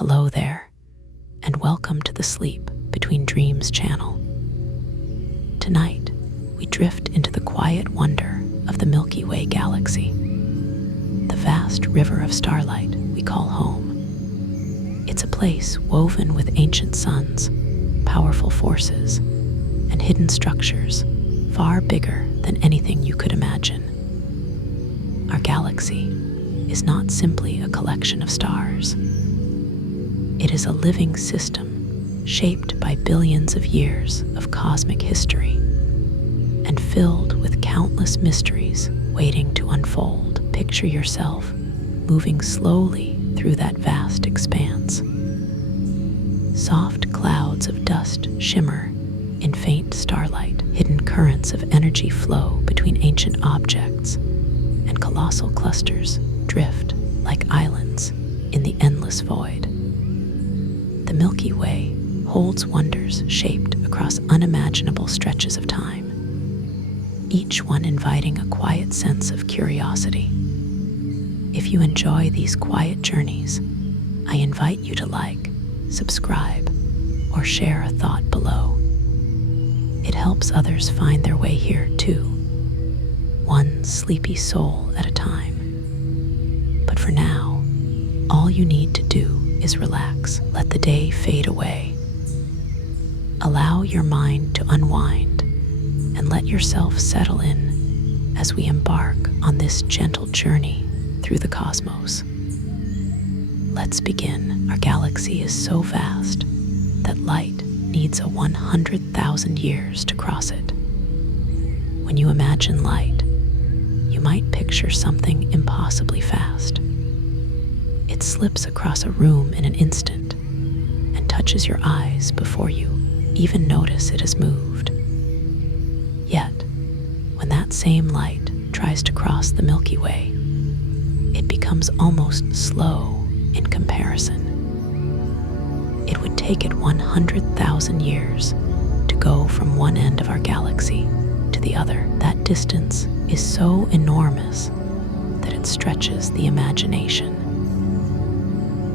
Hello there, and welcome to the Sleep Between Dreams channel. Tonight, we drift into the quiet wonder of the Milky Way Galaxy, the vast river of starlight we call home. It's a place woven with ancient suns, powerful forces, and hidden structures far bigger than anything you could imagine. Our galaxy is not simply a collection of stars. It is a living system shaped by billions of years of cosmic history and filled with countless mysteries waiting to unfold. Picture yourself moving slowly through that vast expanse. Soft clouds of dust shimmer in faint starlight. Hidden currents of energy flow between ancient objects, and colossal clusters drift like islands in the endless void. The Milky Way holds wonders shaped across unimaginable stretches of time, each one inviting a quiet sense of curiosity. If you enjoy these quiet journeys, I invite you to like, subscribe, or share a thought below. It helps others find their way here too, one sleepy soul at a time. But for now, all you need to do is relax. Let the day fade away. Allow your mind to unwind and let yourself settle in as we embark on this gentle journey through the cosmos. Let's begin. Our galaxy is so vast that light needs 100,000 years to cross it. When you imagine light, you might picture something impossibly fast. It slips across a room in an instant and touches your eyes before you even notice it has moved. Yet, when that same light tries to cross the Milky Way, it becomes almost slow in comparison. It would take it 100,000 years to go from one end of our galaxy to the other. That distance is so enormous that it stretches the imagination.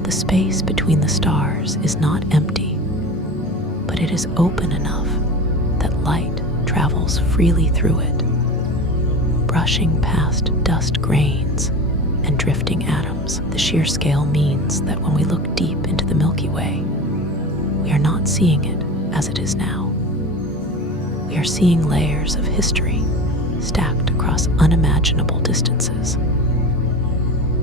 The space between the stars is not empty, but it is open enough that light travels freely through it, brushing past dust grains and drifting atoms. The sheer scale means that when we look deep into the Milky Way, we are not seeing it as it is now. We are seeing layers of history stacked across unimaginable distances.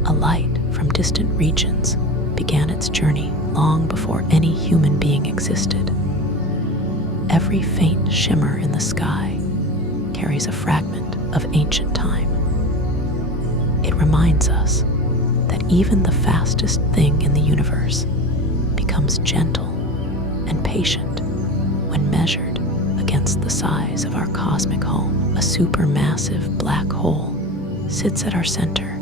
A light from distant regions began its journey long before any human being existed. Every faint shimmer in the sky carries a fragment of ancient time. It reminds us that even the fastest thing in the universe becomes gentle and patient when measured against the size of our cosmic home. A supermassive black hole sits at our center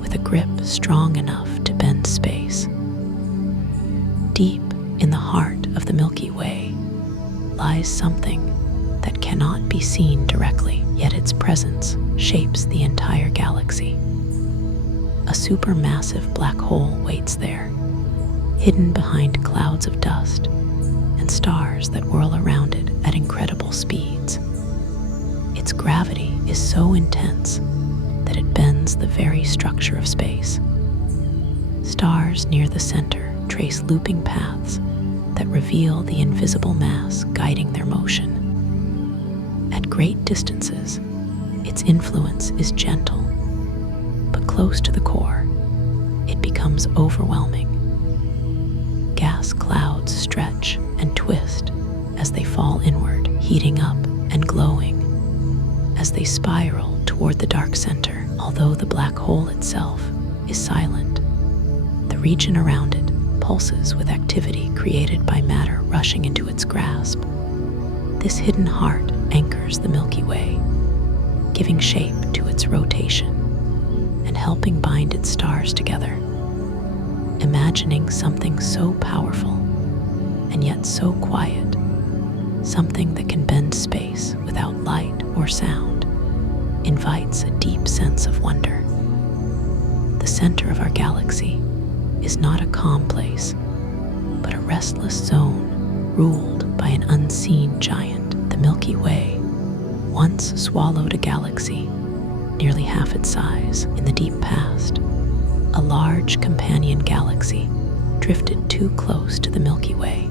with a grip strong enough to bend space. Deep in the heart of the Milky Way lies something that cannot be seen directly, yet its presence shapes the entire galaxy. A supermassive black hole waits there, hidden behind clouds of dust and stars that whirl around it at incredible speeds. Its gravity is so intense that it bends the very structure of space. Stars near the center trace looping paths that reveal the invisible mass guiding their motion. At great distances, its influence is gentle, but close to the core, it becomes overwhelming. Gas clouds stretch and twist as they fall inward, heating up and glowing as they spiral toward the dark center. Although the black hole itself is silent, the region around it pulses with activity created by matter rushing into its grasp. This hidden heart anchors the Milky Way, giving shape to its rotation and helping bind its stars together. Imagining something so powerful and yet so quiet, something that can bend space without light or sound, invites a deep sense of wonder. The center of our galaxy is not a calm place, but a restless zone ruled by an unseen giant. The Milky Way once swallowed a galaxy nearly half its size in the deep past. A large companion galaxy drifted too close to the Milky Way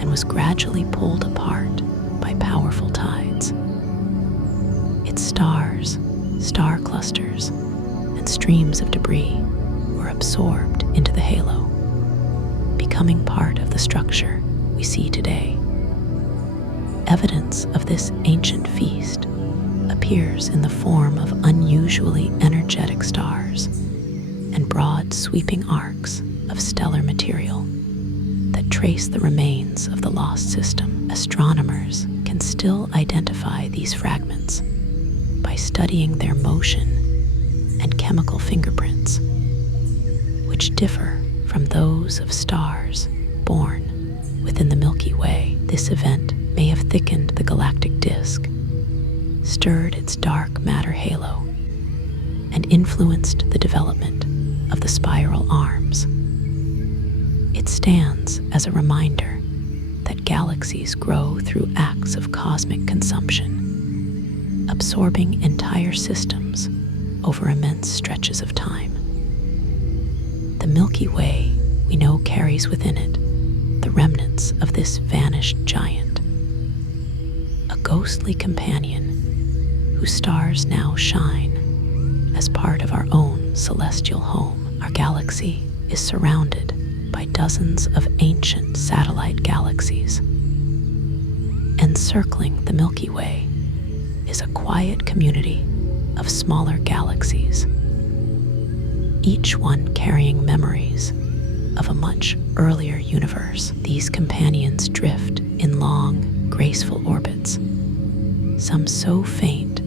and was gradually pulled apart by powerful tides. Its stars, star clusters, and streams of debris were absorbed into the halo, becoming part of the structure we see today. Evidence of this ancient feast appears in the form of unusually energetic stars and broad sweeping arcs of stellar material that trace the remains of the lost system. Astronomers can still identify these fragments by studying their motion and chemical fingerprints, which differ from those of stars born within the Milky Way. This event may have thickened the galactic disk, stirred its dark matter halo, and influenced the development of the spiral arms. It stands as a reminder that galaxies grow through acts of cosmic consumption, absorbing entire systems over immense stretches of time. The Milky Way, we know, carries within it the remnants of this vanished giant, a ghostly companion whose stars now shine as part of our own celestial home. Our galaxy is surrounded by dozens of ancient satellite galaxies. Encircling the Milky Way is a quiet community of smaller galaxies, each one carrying memories of a much earlier universe. These companions drift in long, graceful orbits, some so faint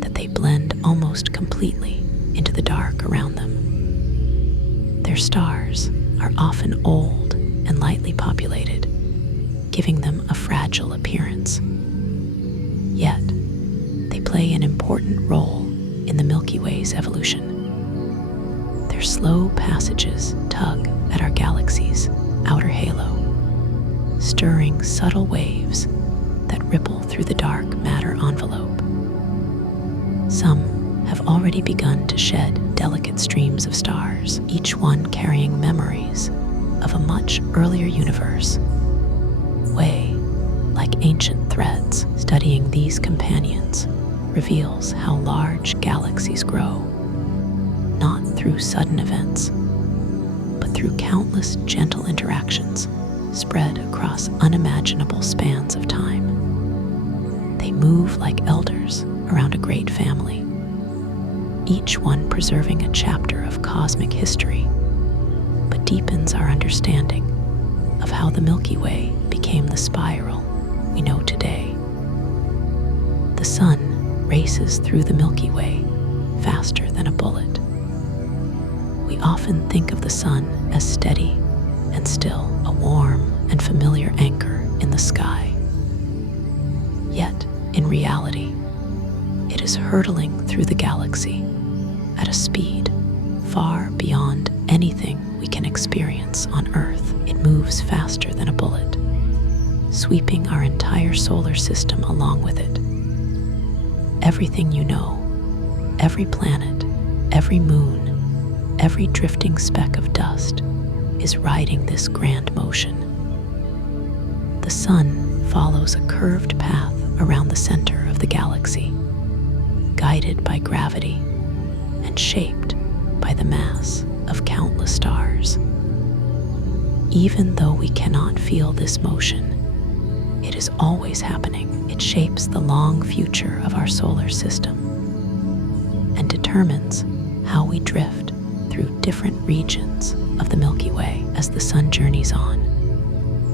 that they blend almost completely into the dark around them. Their stars are often old and lightly populated, giving them a fragile appearance. Yet, they play an important role in the Milky Way's evolution. Their slow passages tug at our galaxy's outer halo, stirring subtle waves that ripple through the dark matter envelope. Some have already begun to shed delicate streams of stars, each one carrying memories of a much earlier universe. Like ancient threads, studying these companions reveals how large galaxies grow, not through sudden events, but through countless gentle interactions spread across unimaginable spans of time. They move like elders around a great family, each one preserving a chapter of cosmic history, but deepens our understanding of how the Milky Way became the spiral we know today. The sun races through the Milky Way faster than a bullet. We often think of the sun as steady and still, a warm and familiar anchor in the sky. Yet, in reality, it is hurtling through the galaxy at a speed far beyond anything we can experience on Earth. It moves faster than a bullet, sweeping our entire solar system along with it. Everything you know, every planet, every moon, every drifting speck of dust is riding this grand motion. The sun follows a curved path around the center of the galaxy, guided by gravity and shaped by the mass of countless stars. Even though we cannot feel this motion, it is always happening. It shapes the long future of our solar system and determines how we drift through different regions of the Milky Way. As the sun journeys on,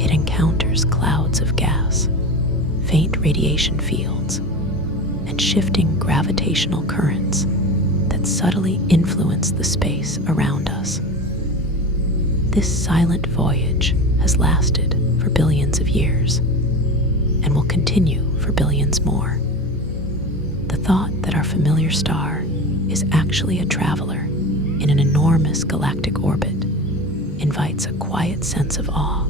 it encounters clouds of gas, faint radiation fields, and shifting gravitational currents that subtly influence the space around us. This silent voyage has lasted for billions of years and will continue for billions more. The thought that our familiar star is actually a traveler in an enormous galactic orbit invites a quiet sense of awe.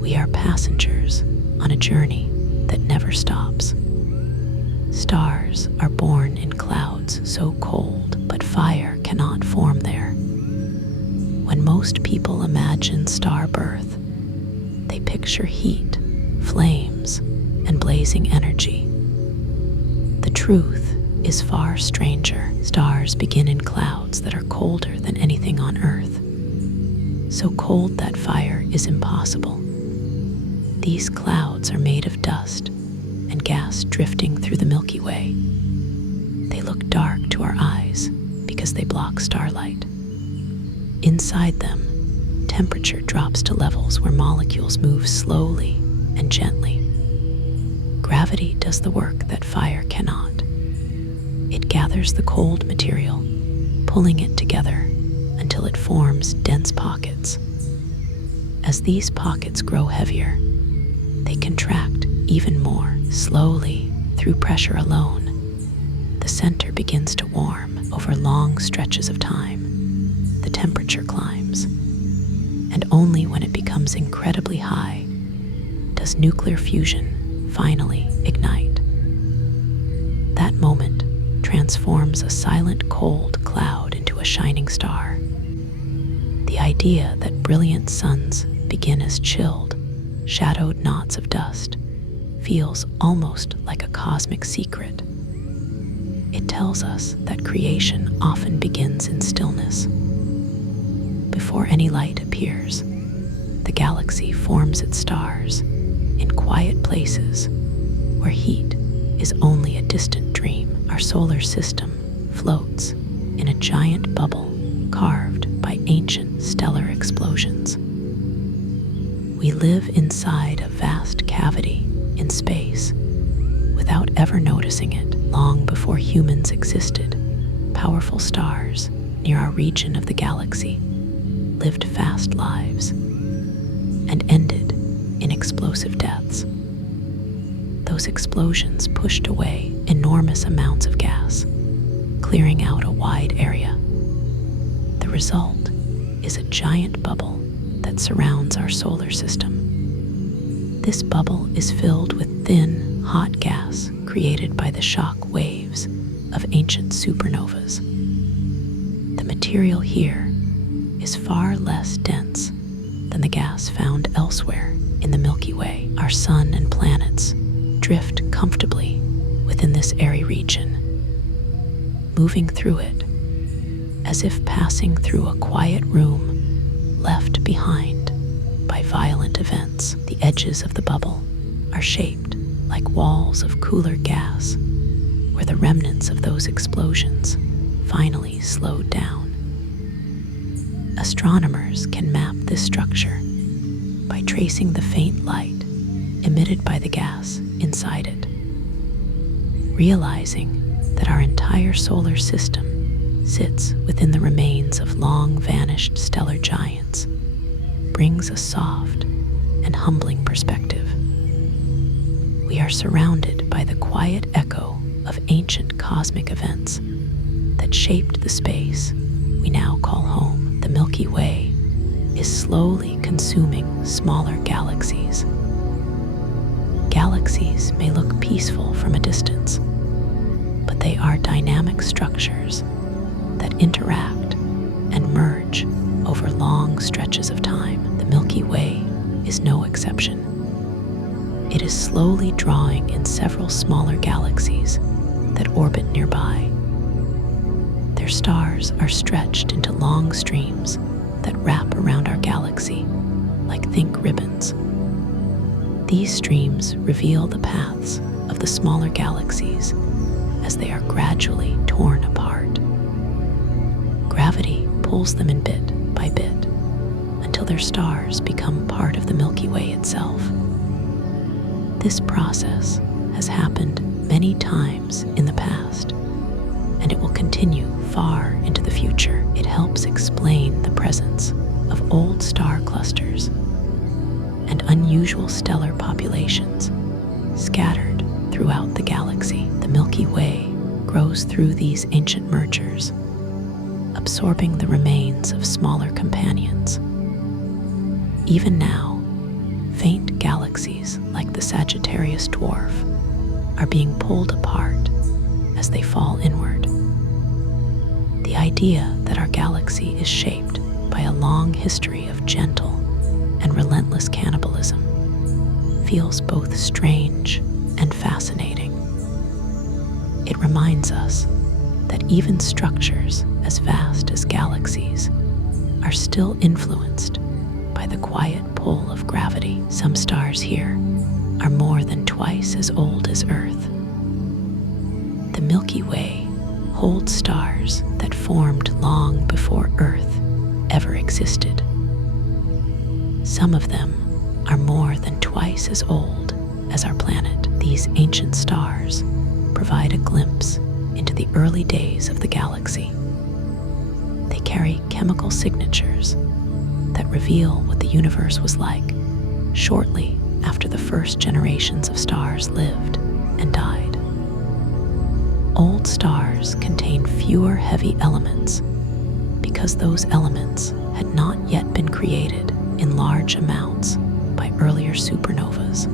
We are passengers on a journey that never stops. Stars are born in clouds so cold, but fire cannot form there. When most people imagine star birth, they picture heat, flames, and blazing energy. The truth is far stranger. Stars begin in clouds that are colder than anything on Earth, so cold that fire is impossible. These clouds are made of dust and gas drifting through the Milky Way. They look dark to our eyes because they block starlight. Inside them, temperature drops to levels where molecules move slowly and gently. Gravity does the work that fire cannot. It gathers the cold material, pulling it together until it forms dense pockets. As these pockets grow heavier, they contract even more slowly through pressure alone. The center begins to warm over long stretches of time. The temperature climbs, and only when it becomes incredibly high does nuclear fusion finally ignite. That moment transforms a silent, cold cloud into a shining star. The idea that brilliant suns begin as chilled, shadowed knots of dust feels almost like a cosmic secret. It tells us that creation often begins in stillness. Before any light appears, the galaxy forms its stars in quiet places where heat is only a distant dream. Our solar system floats in a giant bubble carved by ancient stellar explosions. We live inside a vast cavity in space without ever noticing it. Long before humans existed, powerful stars near our region of the galaxy lived fast lives and ended in explosive deaths. Those explosions pushed away enormous amounts of gas, clearing out a wide area. The result is a giant bubble that surrounds our solar system. This bubble is filled with thin, hot gas created by the shock waves of ancient supernovas. The material here is far less dense than the gas found elsewhere in the Milky Way. Our sun and planets drift comfortably within this airy region, moving through it as if passing through a quiet room left behind by violent events. The edges of the bubble are shaped like walls of cooler gas, where the remnants of those explosions finally slowed down. Astronomers can map this structure by tracing the faint light emitted by the gas inside it. Realizing that our entire solar system sits within the remains of long-vanished stellar giants brings a soft and humbling perspective. We are surrounded by the quiet echo of ancient cosmic events that shaped the space we now call home. The Milky Way is slowly consuming smaller galaxies. Galaxies may look peaceful from a distance, but they are dynamic structures that interact and merge over long stretches of time. The Milky Way is no exception. It is slowly drawing in several smaller galaxies that orbit nearby. Their stars are stretched into long streams that wrap around our galaxy like thick ribbons. These streams reveal the paths of the smaller galaxies as they are gradually torn apart. Gravity pulls them in bit by bit until their stars become part of the Milky Way itself. This process has happened many times in the past, and it will continue far into the future. It helps explain the presence of old star clusters and unusual stellar populations scattered throughout the galaxy. The Milky Way grows through these ancient mergers, absorbing the remains of smaller companions. Even now, faint galaxies like the Sagittarius dwarf are being pulled apart as they fall inward. The idea that our galaxy is shaped by a long history of gentle and relentless cannibalism feels both strange and fascinating. It reminds us that even structures as vast as galaxies are still influenced by the quiet pull of gravity. Some stars here are more than twice as old as Earth. The Milky Way holds stars that formed long before Earth ever existed. Some of them are more than twice as old as our planet. These ancient stars provide a glimpse into the early days of the galaxy. They carry chemical signatures that reveal what the universe was like shortly after the first generations of stars lived and died. Old stars contain fewer heavy elements because those elements had not yet been created in large amounts by earlier supernovas.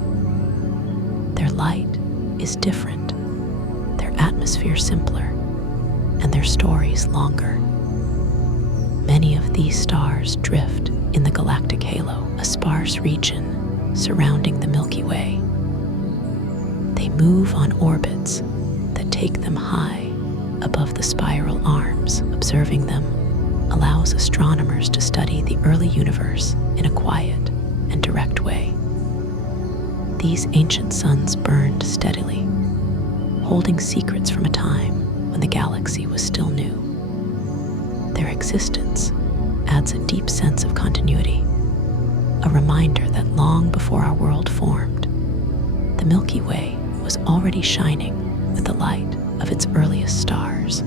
Their light is different, their atmosphere simpler, and their stories longer. Many of these stars drift in the galactic halo, a sparse region surrounding the Milky Way. They move on orbits that take them high above the spiral arms. Observing them allows astronomers to study the early universe in a quiet and direct way. These ancient suns burned steadily, holding secrets from a time when the galaxy was still new. Their existence adds a deep sense of continuity, a reminder that long before our world formed, the Milky Way was already shining with the light of its earliest stars.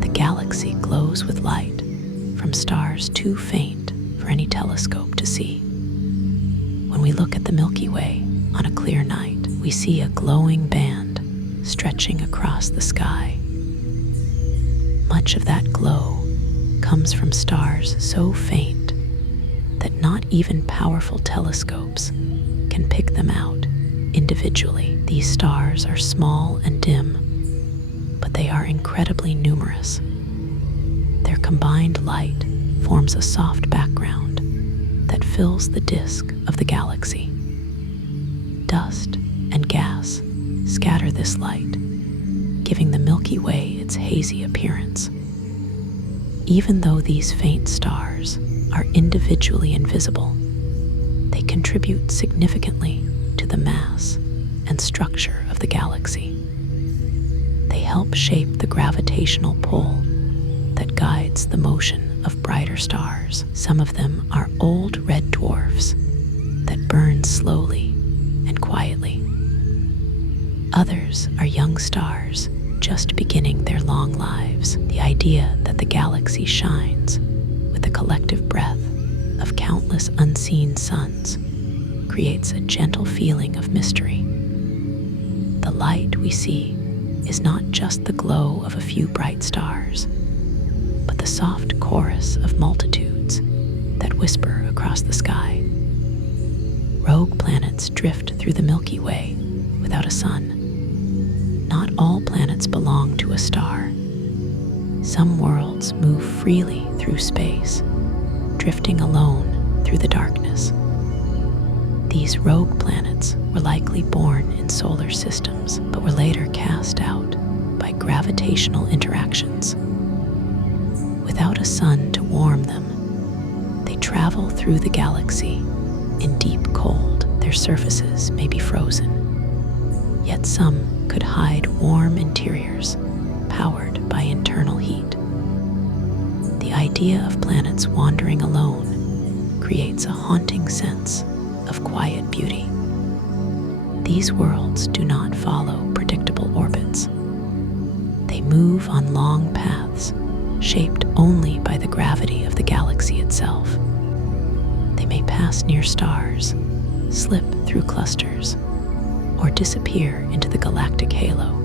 The galaxy glows with light from stars too faint for any telescope to see. When we look at the Milky Way on a clear night, we see a glowing band stretching across the sky. Much of that glow comes from stars so faint that not even powerful telescopes can pick them out individually. These stars are small and dim, but they are incredibly numerous. Their combined light forms a soft background that fills the disk of the galaxy. Dust and gas scatter this light, giving the Milky Way its hazy appearance. Even though these faint stars are individually invisible, they contribute significantly to the mass and structure of the galaxy. They help shape the gravitational pull that guides the motion of brighter stars. Some of them are old red dwarfs that burn slowly and quietly. Others are young stars just beginning their long lives. The idea that the galaxy shines with the collective breath of countless unseen suns creates a gentle feeling of mystery. The light we see is not just the glow of a few bright stars, but the soft chorus of multitudes that whisper across the sky. Rogue planets drift through the Milky Way without a sun. Not all planets belong to a star. Some worlds move freely through space, drifting alone through the darkness. These rogue planets were likely born in solar systems, but were later cast out by gravitational interactions. Without a sun to warm them, they travel through the galaxy in deep cold. Their surfaces may be frozen, yet some could hide warm interiors powered by internal heat. The idea of planets wandering alone creates a haunting sense of quiet beauty. These worlds do not follow predictable orbits. They move on long paths shaped only by the gravity of the galaxy itself. They may pass near stars, slip through clusters, or disappear into the galactic halo.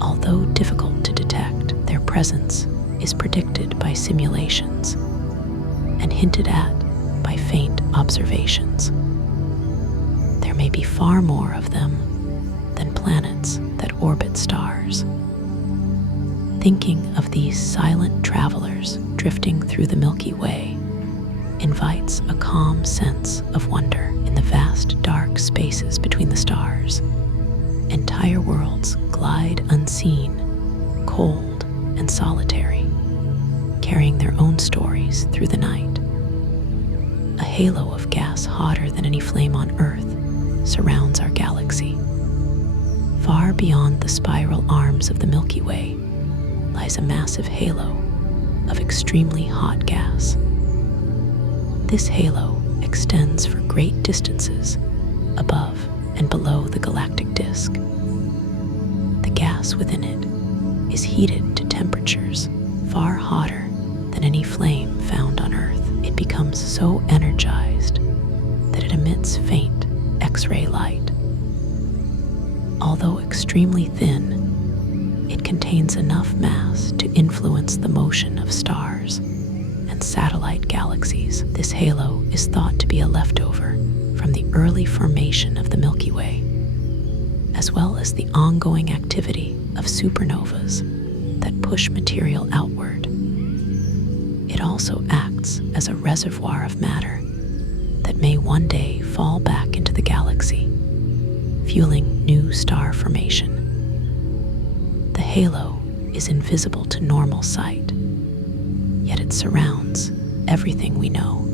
Although difficult to detect, their presence is predicted by simulations and hinted at by faint observations. There may be far more of them than planets that orbit stars. Thinking of these silent travelers drifting through the Milky Way invites a calm sense of wonder. In the vast dark spaces between the stars, entire worlds glide unseen, cold and solitary, carrying their own stories through the night. A halo of gas hotter than any flame on Earth surrounds our galaxy. Far beyond the spiral arms of the Milky Way lies a massive halo of extremely hot gas. This halo extends for great distances above and below the galactic disk. The gas within it is heated to temperatures far hotter than any flame found on Earth. It becomes so energized that it emits faint X-ray light. Although extremely thin, it contains enough mass to influence the motion of stars and satellite galaxies. This halo is thought to be a leftover from the early formation of the Milky Way, as well as the ongoing activity of supernovas that push material outward. It also acts as a reservoir of matter that may one day fall back into the galaxy, fueling new star formation. The halo is invisible to normal sight, yet it surrounds everything we know.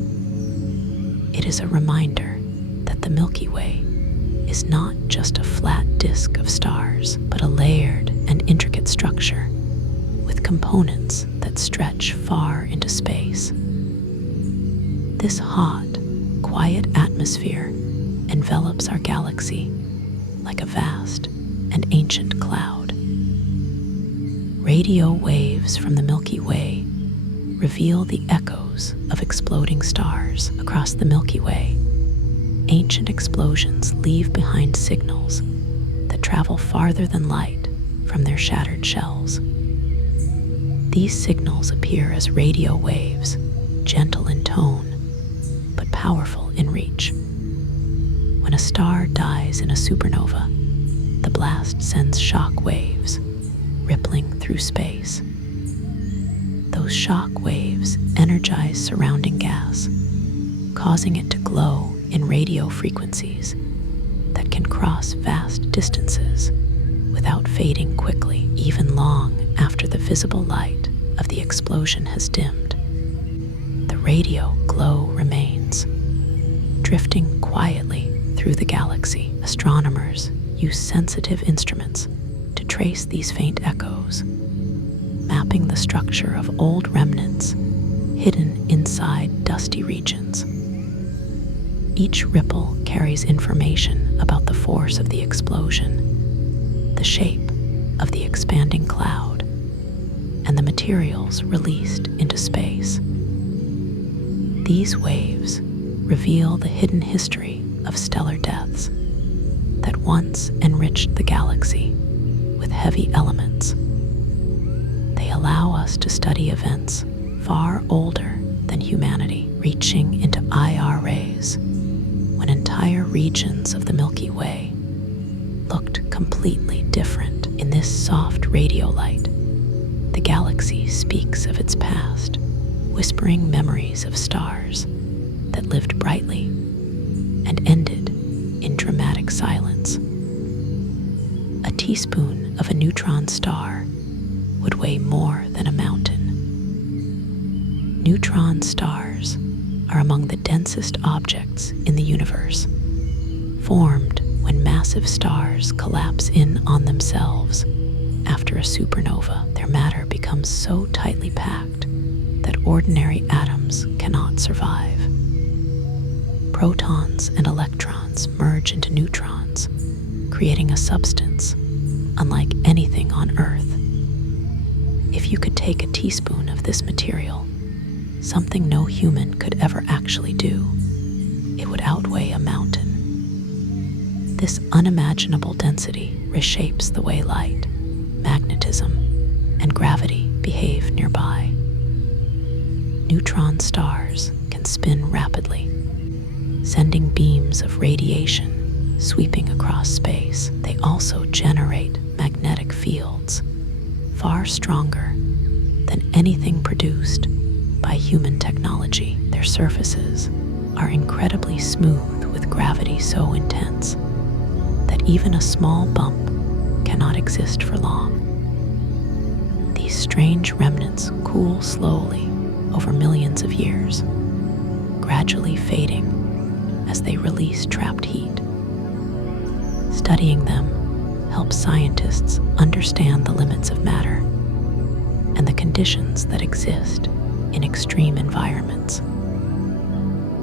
It is a reminder that the Milky Way is not just a flat disk of stars, but a layered and intricate structure with components that stretch far into space. This hot, quiet atmosphere envelops our galaxy like a vast and ancient cloud. Radio waves from the Milky Way reveal the echoes of exploding stars across the Milky Way. Ancient explosions leave behind signals that travel farther than light from their shattered shells. These signals appear as radio waves, gentle in tone, but powerful in reach. When a star dies in a supernova, the blast sends shock waves rippling through space. Those shock waves energize surrounding gas, causing it to glow in radio frequencies that can cross vast distances without fading quickly, even long after the visible light of the explosion has dimmed. The radio glow remains, drifting quietly through the galaxy. Astronomers use sensitive instruments to trace these faint echoes, mapping the structure of old remnants hidden inside dusty regions. Each ripple carries information about the force of the explosion, the shape of the expanding cloud, and the materials released into space. These waves reveal the hidden history of stellar deaths that once enriched the galaxy with heavy elements. They allow us to study events far older than humanity, reaching into IR rays when entire regions of the Milky Way looked completely different. In this soft radio light, the galaxy speaks of its past, whispering memories of stars that lived brightly and ended in dramatic silence. A teaspoon of a neutron star would weigh more than a mountain. Neutron stars are among the densest objects in the universe, formed when massive stars collapse in on themselves after a supernova. Their matter becomes so tightly packed that ordinary atoms cannot survive. Protons and electrons merge into neutrons, creating a substance unlike anything on Earth. If you could take a teaspoon of this material, something no human could ever actually do, it would outweigh a mountain. This unimaginable density reshapes the way light, magnetism, and gravity behave nearby. Neutron stars can spin rapidly, sending beams of radiation sweeping across space. They also generate magnetic fields far stronger than anything produced by human technology. Their surfaces are incredibly smooth with gravity so intense that even a small bump cannot exist for long. These strange remnants cool slowly over millions of years, gradually fading as they release trapped heat. Studying them helps scientists understand the limits of matter and the conditions that exist in extreme environments.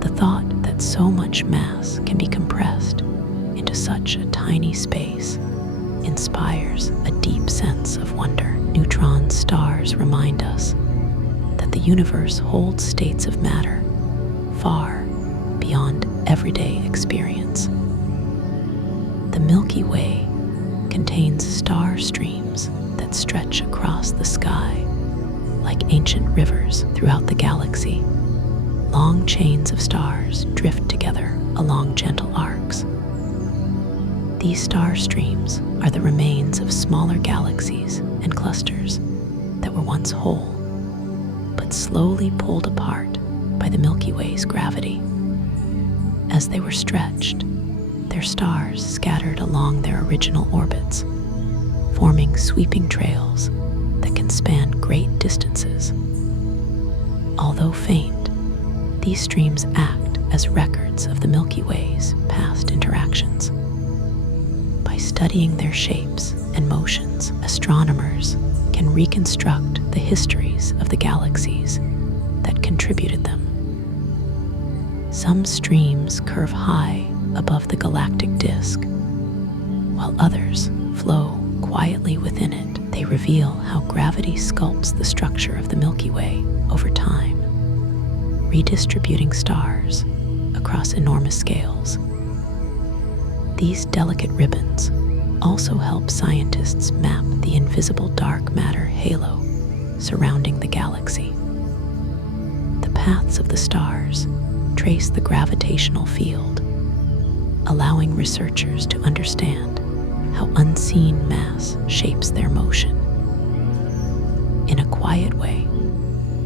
The thought that so much mass can be compressed into such a tiny space inspires a deep sense of wonder. Neutron stars remind us that the universe holds states of matter far beyond everyday experience. The Milky Way contains star streams that stretch across the sky like ancient rivers throughout the galaxy. Long chains of stars drift together along gentle arcs. These star streams are the remains of smaller galaxies and clusters that were once whole, but slowly pulled apart by the Milky Way's gravity. As they were stretched, their stars scattered along their original orbits, forming sweeping trails that can span great distances. Although faint, these streams act as records of the Milky Way's past interactions. By studying their shapes and motions, astronomers can reconstruct the histories of the galaxies that contributed them. Some streams curve high above the galactic disk, while others flow quietly within it. They reveal how gravity sculpts the structure of the Milky Way over time, redistributing stars across enormous scales. These delicate ribbons also help scientists map the invisible dark matter halo surrounding the galaxy. The paths of the stars trace the gravitational field, allowing researchers to understand how unseen mass shapes their motion. In a quiet way,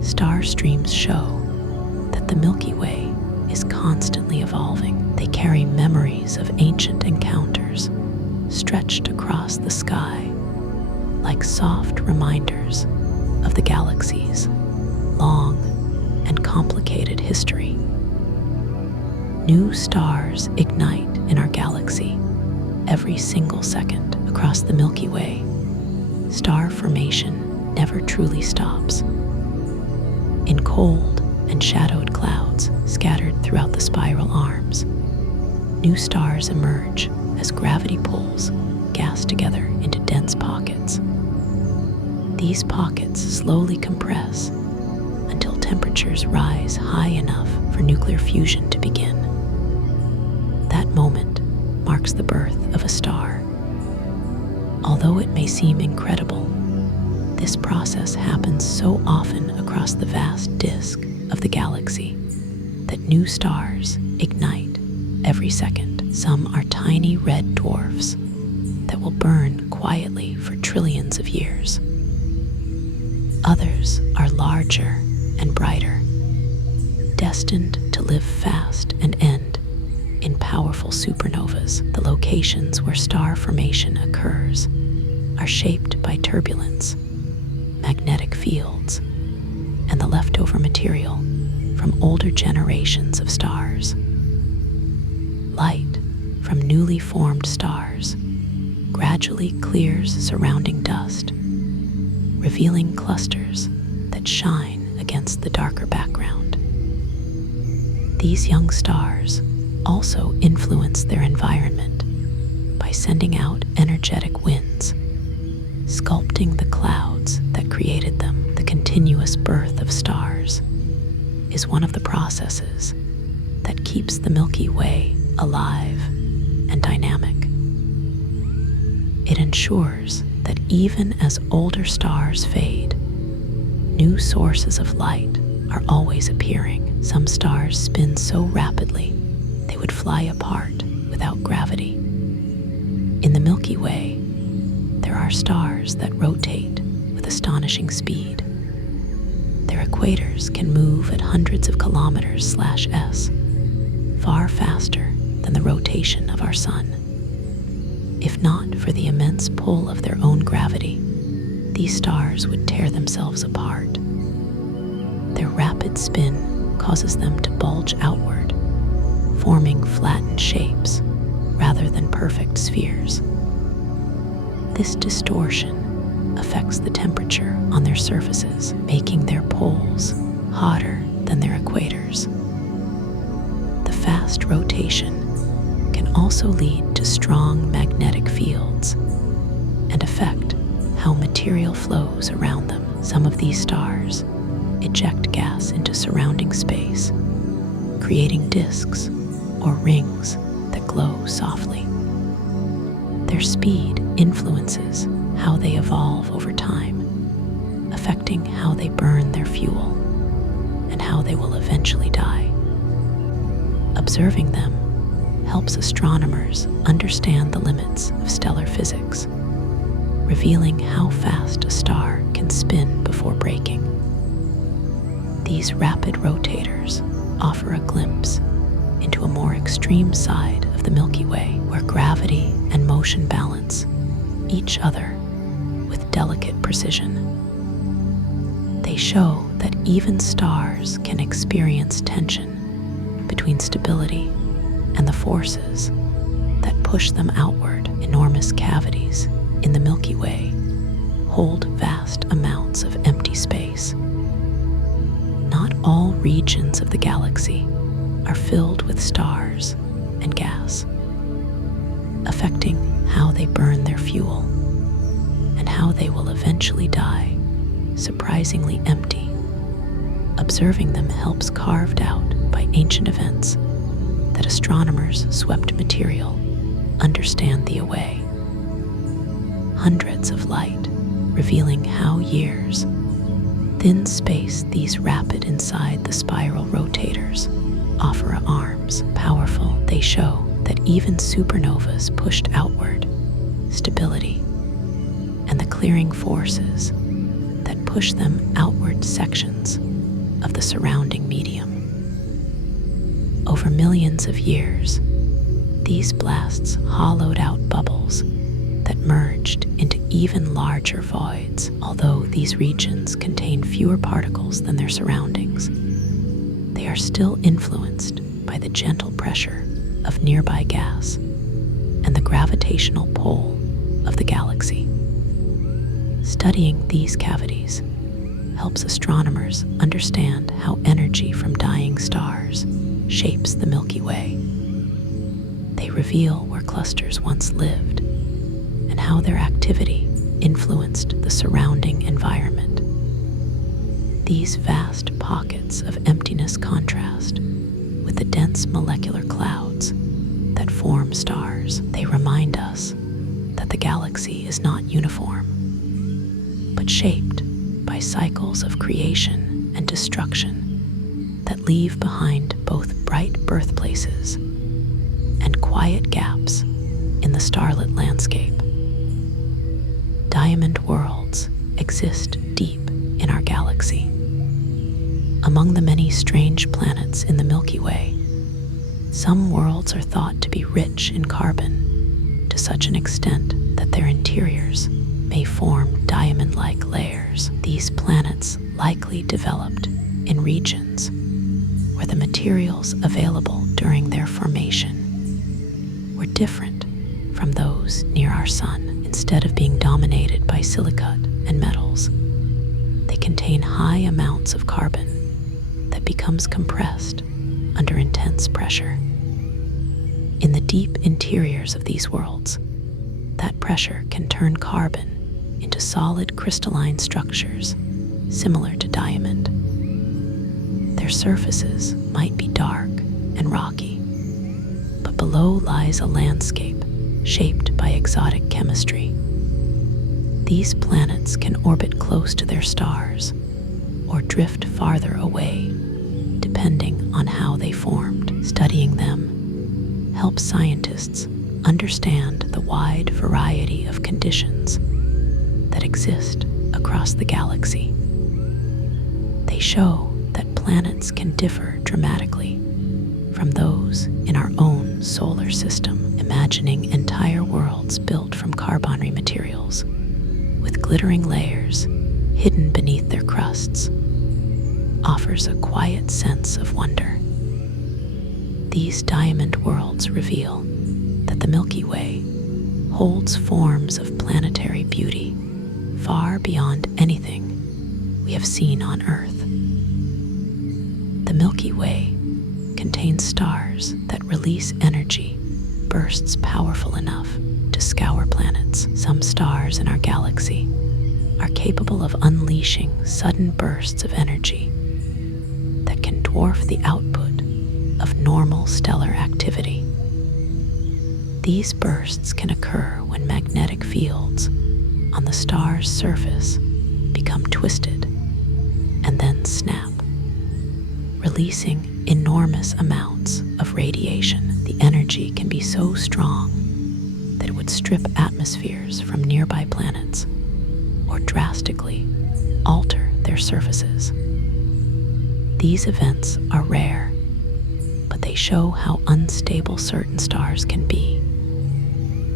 star streams show that the Milky Way is constantly evolving. They carry memories of ancient encounters stretched across the sky like soft reminders of the galaxy's long and complicated history. New stars ignite in our galaxy every single second across the Milky Way. Star formation never truly stops. In cold and shadowed clouds scattered throughout the spiral arms, new stars emerge as gravity pulls gas together into dense pockets. These pockets slowly compress until temperatures rise high enough for nuclear fusion to begin. That moment marks the birth of a star. Although it may seem incredible, this process happens so often across the vast disk of the galaxy that new stars ignite every second. Some are tiny red dwarfs that will burn quietly for trillions of years. Others are larger and brighter, destined to live fast and end in powerful supernovas. The locations where star formation occurs are shaped by turbulence, magnetic fields, and the leftover material from older generations of stars. Light from newly formed stars gradually clears surrounding dust, revealing clusters that shine against the darker background. These young stars also influence their environment by sending out energetic winds, sculpting the clouds that created them. The continuous birth of stars is one of the processes that keeps the Milky Way alive and dynamic. It ensures that even as older stars fade, new sources of light are always appearing. Some stars spin so rapidly they would fly apart without gravity. In the Milky Way, there are stars that rotate with astonishing speed. Their equators can move at hundreds of kilometers/s, far faster than the rotation of our sun. If not for the immense pull of their own gravity, these stars would tear themselves apart. Their rapid spin causes them to bulge outward, forming flattened shapes rather than perfect spheres. This distortion affects the temperature on their surfaces, making their poles hotter than their equators. The fast rotation can also lead to strong magnetic fields and affect how material flows around them. Some of these stars eject gas into surrounding space, creating disks or rings that glow softly. Their speed influences how they evolve over time, affecting how they burn their fuel and how they will eventually die. Observing them helps astronomers understand the limits of stellar physics, revealing how fast a star can spin before breaking. These rapid rotators offer a glimpse into a more extreme side of the Milky Way, where gravity and motion balance each other with delicate precision. They show that even stars can experience tension between stability and the forces that push them outward. Enormous cavities in the Milky Way hold vast amounts of empty space. Not all regions of the galaxy are filled with stars and gas, affecting how they burn their fuel and how they will eventually die, surprisingly empty. Observing them helps carved out by ancient events that astronomers swept material understand the away. Hundreds of light, revealing how years thin space these rapid inside the spiral rotators offer arms. Powerful, they show that even supernovas pushed outward, stability, and the clearing forces that push them outward sections of the surrounding medium. Over millions of years, these blasts hollowed out bubbles that merged into even larger voids. Although these regions contain fewer particles than their surroundings, they are still influenced by the gentle pressure of nearby gas and the gravitational pull of the galaxy. Studying these cavities helps astronomers understand how energy from dying stars shapes the Milky Way. They reveal where clusters once lived and how their activity influenced the surrounding environment. These vast pockets of emptiness contrast with the dense molecular clouds that form stars. They remind us that the galaxy is not uniform, but shaped by cycles of creation and destruction that leave behind both bright birthplaces and quiet gaps in the starlit landscape. Diamond worlds exist deep in our galaxy. Among the many strange planets in the Milky Way, some worlds are thought to be rich in carbon to such an extent that their interiors may form diamond-like layers. These planets likely developed in regions where the materials available during their formation were different from those near our sun. Instead of being dominated by silicate and metals, they contain high amounts of carbon that becomes compressed under intense pressure. In the deep interiors of these worlds, that pressure can turn carbon into solid crystalline structures similar to diamond. Their surfaces might be dark and rocky, but below lies a landscape shaped by exotic chemistry. These planets can orbit close to their stars, or drift farther away, depending on how they formed. Studying them helps scientists understand the wide variety of conditions that exist across the galaxy. They show that planets can differ dramatically from those in our own solar system. Imagining entire worlds built from carbonary materials, with glittering layers hidden beneath their crusts, offers a quiet sense of wonder. These diamond worlds reveal that the Milky Way holds forms of planetary beauty far beyond anything we have seen on Earth. The Milky Way contains stars that release energy bursts powerful enough to scour planets. Some stars in our galaxy are capable of unleashing sudden bursts of energy that can dwarf the output of normal stellar activity. These bursts can occur when magnetic fields on the star's surface become twisted and then snap, releasing enormous amounts of radiation. The energy can be so strong that it would strip atmospheres from nearby planets or drastically alter their surfaces. These events are rare, but they show how unstable certain stars can be.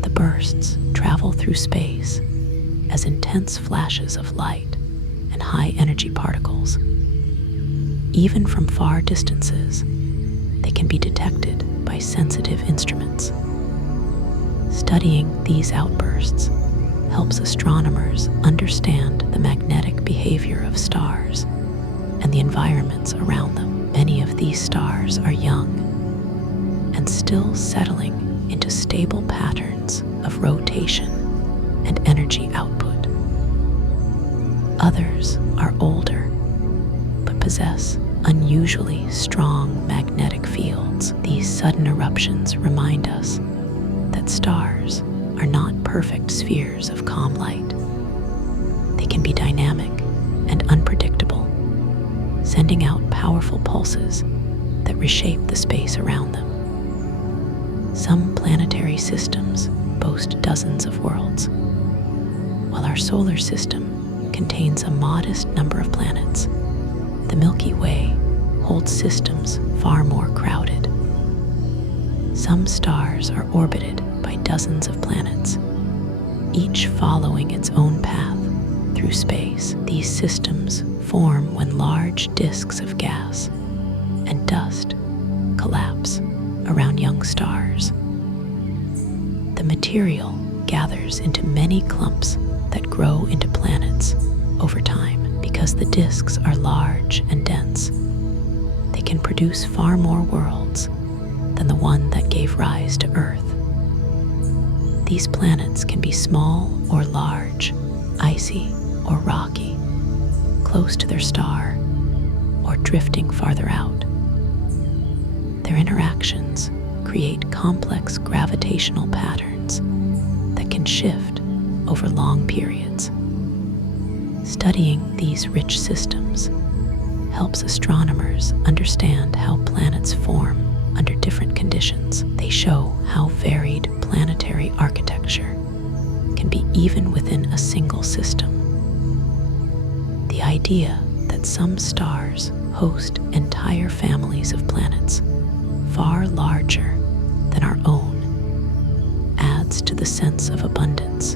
The bursts travel through space as intense flashes of light and high-energy particles. Even from far distances, they can be detected by sensitive instruments. Studying these outbursts helps astronomers understand the magnetic behavior of stars and the environments around them. Many of these stars are young and still settling into stable patterns of rotation and energy output. Others are older, but possess unusually strong magnetic fields. These sudden eruptions remind us that stars are not perfect spheres of calm light. They can be dynamic and unpredictable, sending out powerful pulses that reshape the space around them. Some planetary systems boast dozens of worlds, while our solar system contains a modest number of planets. The Milky Way holds systems far more crowded. Some stars are orbited by dozens of planets, each following its own path through space. These systems form when large disks of gas and dust collapse around young stars. The material gathers into many clumps that grow into planets over time. Because the disks are large and dense, they can produce far more worlds than the one that gave rise to Earth. These planets can be small or large, icy or rocky, close to their star or drifting farther out. Their interactions create complex gravitational patterns that can shift over long periods. Studying these rich systems helps astronomers understand how planets form under different conditions. They show how varied planetary architecture can be even within a single system. The idea that some stars host entire families of planets far larger than our own adds to the sense of abundance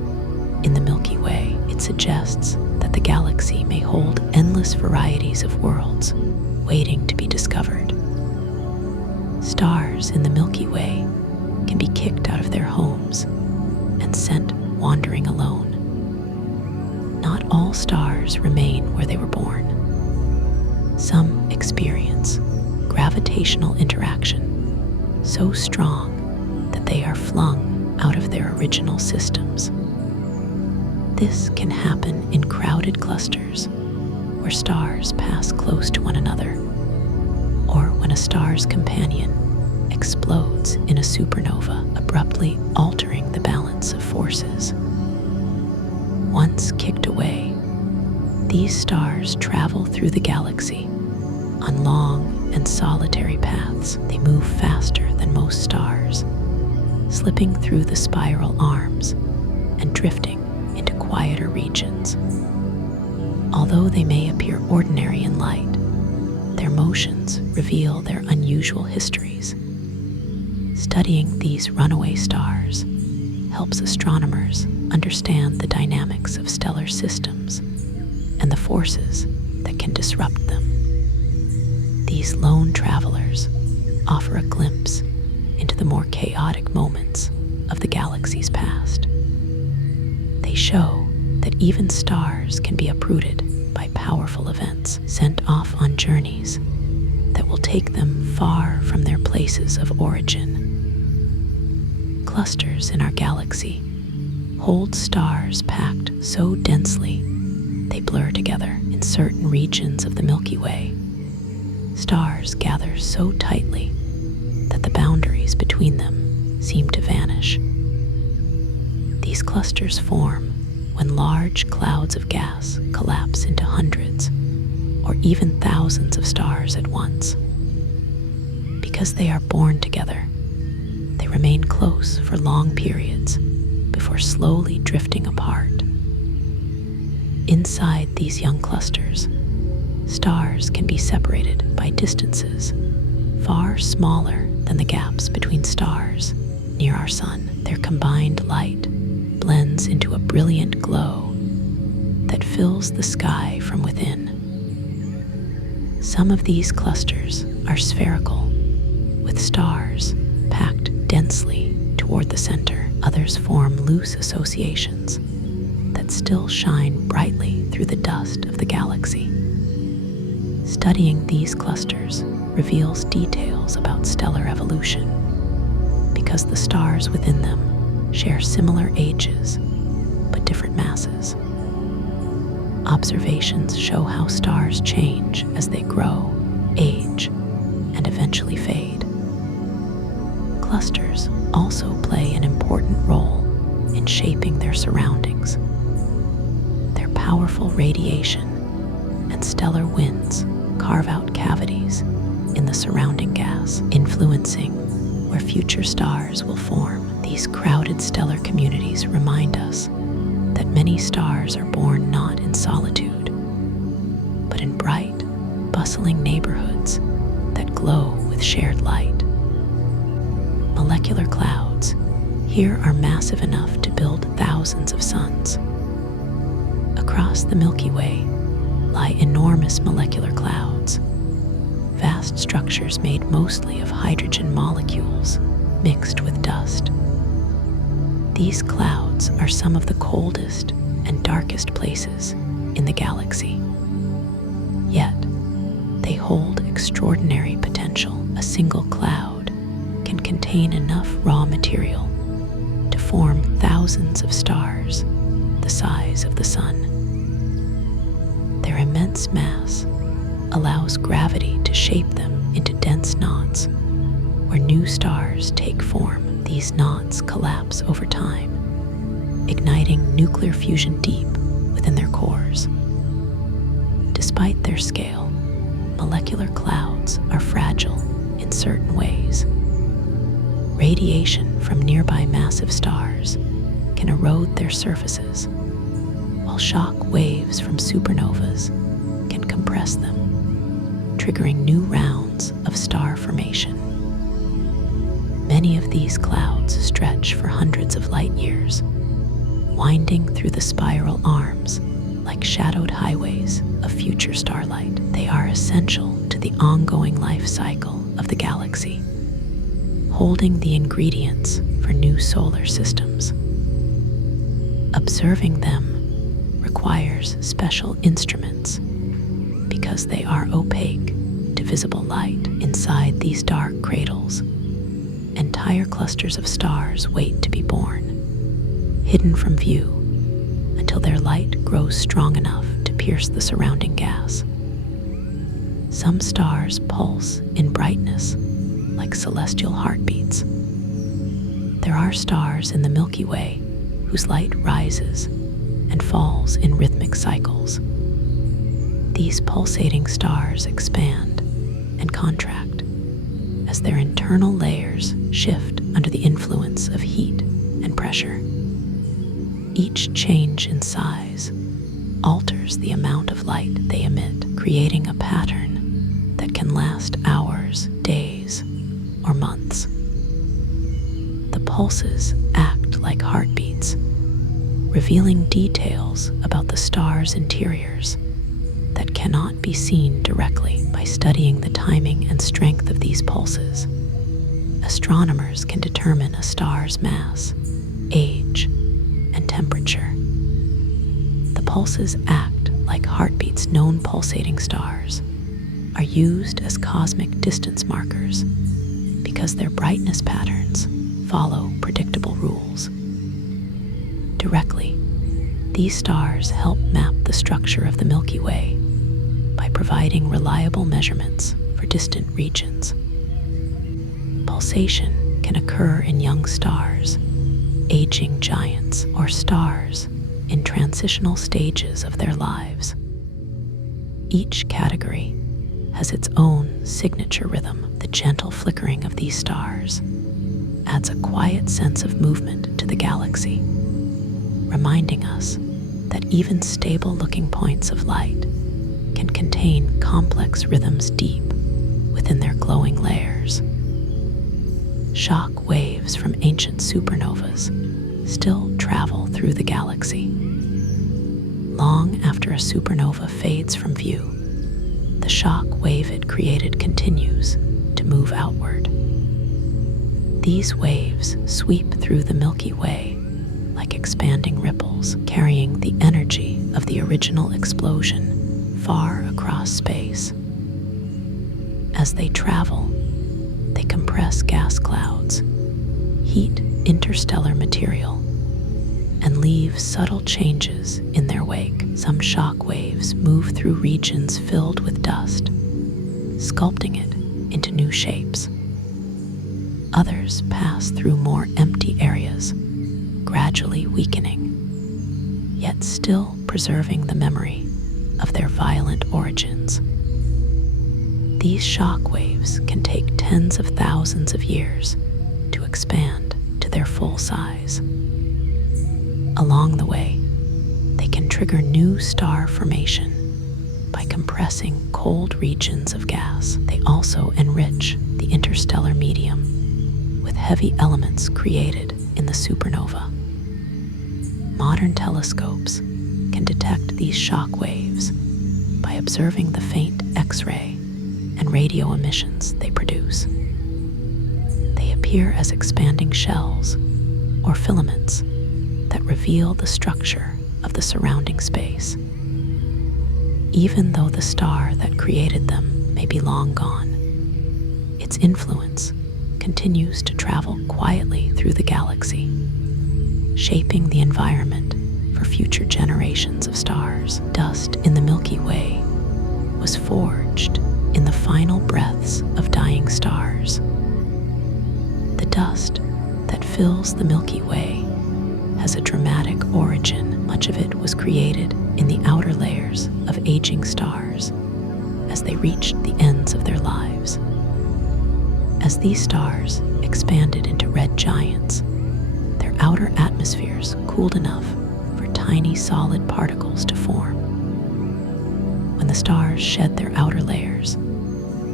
in the Milky Way. It suggests that the galaxy may hold endless varieties of worlds waiting to be discovered. Stars in the Milky Way can be kicked out of their homes and sent wandering alone. Not all stars remain where they were born. Some experience gravitational interaction so strong that they are flung out of their original systems. This can happen in crowded clusters where stars pass close to one another, or when a star's companion explodes in a supernova, abruptly altering the balance of forces. Once kicked away, These stars travel through the galaxy on long and solitary paths. They move faster than most stars, slipping through the spiral arms and drifting into quieter regions. Although they may appear ordinary in light, their motions reveal their unusual histories. Studying these runaway stars helps astronomers understand the dynamics of stellar systems and the forces that can disrupt them. These lone travelers offer a glimpse into the more chaotic moments of the galaxy's past. They show that even stars can be uprooted by powerful events, sent off on journeys that will take them far from their places of origin. Clusters in our galaxy hold stars packed so densely they blur together. In certain regions of the Milky Way, stars gather so tightly that the boundaries between them seem to vanish. These clusters form when large clouds of gas collapse into hundreds or even thousands of stars at once. Because they are born together, they remain close for long periods before slowly drifting apart. Inside these young clusters, stars can be separated by distances far smaller than the gaps between stars near our sun. Their combined light blends into a brilliant glow that fills the sky from within. Some of these clusters are spherical, with stars packed densely toward the center. Others form loose associations that still shine brightly through the dust of the galaxy. Studying these clusters reveals details about stellar evolution, because the stars within them share similar ages but different masses. Observations show how stars change as they grow, age, and eventually fade. Clusters also play an important role in shaping their surroundings. Their powerful radiation and stellar winds carve out cavities in the surrounding gas, influencing where future stars will form. These crowded stellar communities remind us that many stars are born not in solitude, but in bright, bustling neighborhoods that glow with shared light. Molecular clouds here are massive enough to build thousands of suns. Across the Milky Way lie enormous molecular clouds, vast structures made mostly of hydrogen molecules mixed with dust. These clouds are some of the coldest and darkest places in the galaxy. Yet, they hold extraordinary potential. A single cloud can contain enough raw material to form thousands of stars the size of the sun. Their immense mass allows gravity to shape them into dense knots where new stars take form. These knots collapse over time, igniting nuclear fusion deep within their cores. Despite their scale, molecular clouds are fragile in certain ways. Radiation from nearby massive stars can erode their surfaces, while shock waves from supernovas can compress them, triggering new rounds of star formation. Many of these clouds stretch for hundreds of light years, winding through the spiral arms like shadowed highways of future starlight. They are essential to the ongoing life cycle of the galaxy, holding the ingredients for new solar systems. Observing them requires special instruments because they are opaque to visible light. Inside these dark cradles, entire clusters of stars wait to be born, hidden from view until their light grows strong enough to pierce the surrounding gas. Some stars pulse in brightness like celestial heartbeats. There are stars in the Milky Way whose light rises and falls in rhythmic cycles, These pulsating stars expand and contract as their internal layers shift under the influence of heat and pressure. Each change in size alters the amount of light they emit, creating a pattern that can last hours, days, or months. The pulses act like heartbeats, revealing details about the star's interiors that cannot be seen directly. By studying the timing and strength of these pulses, astronomers can determine a star's mass, age, and temperature. The pulses act like heartbeats. Known pulsating stars are used as cosmic distance markers because their brightness patterns follow predictable rules. Directly, these stars help map the structure of the Milky Way by providing reliable measurements for distant regions. Pulsation can occur in young stars, aging giants, or stars in transitional stages of their lives. Each category has its own signature rhythm. The gentle flickering of these stars adds a quiet sense of movement to the galaxy, reminding us that even stable-looking points of light can contain complex rhythms deep within their glowing layers. Shock waves from ancient supernovas still travel through the galaxy. Long after a supernova fades from view, the shock wave it created continues to move outward. These waves sweep through the Milky Way like expanding ripples, carrying the energy of the original explosion far across space. As they travel, they compress gas clouds, heat interstellar material, and leave subtle changes in their wake. Some shock waves move through regions filled with dust, sculpting it into new shapes. Others pass through more empty areas, gradually weakening, yet still preserving the memory of their violent origins. These shock waves can take tens of thousands of years to expand to their full size. Along the way, they can trigger new star formation by compressing cold regions of gas. They also enrich the interstellar medium with heavy elements created in the supernova. Modern telescopes can detect these shock waves by observing the faint X-ray and radio emissions they produce. They appear as expanding shells or filaments that reveal the structure of the surrounding space. Even though the star that created them may be long gone, its influence continues to travel quietly through the galaxy, shaping the environment for future generations of stars. Dust in the Milky Way was forged in the final breaths of dying stars. The dust that fills the Milky Way has a dramatic origin. Much of it was created in the outer layers of aging stars as they reached the ends of their lives. As these stars expanded into red giants, their outer atmospheres cooled enough for tiny solid particles to form. When the stars shed their outer layers,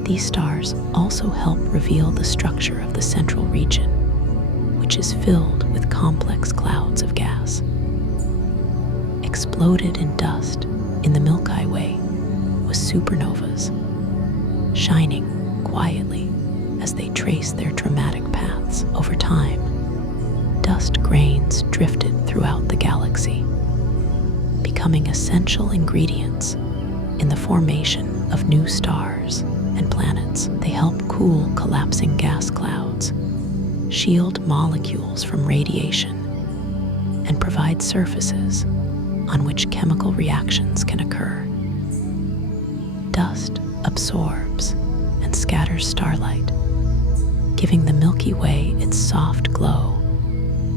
these stars also help reveal the structure of the central region, which is filled with complex clouds of gas. Exploded in dust in the Milky Way was supernovas, shining quietly as they trace their dramatic paths. Over time, dust grains drifted throughout the galaxy, becoming essential ingredients in the formation of new stars and planets. They help cool collapsing gas clouds, shield molecules from radiation, and provide surfaces on which chemical reactions can occur. Dust absorbs and scatters starlight, giving the Milky Way its soft glow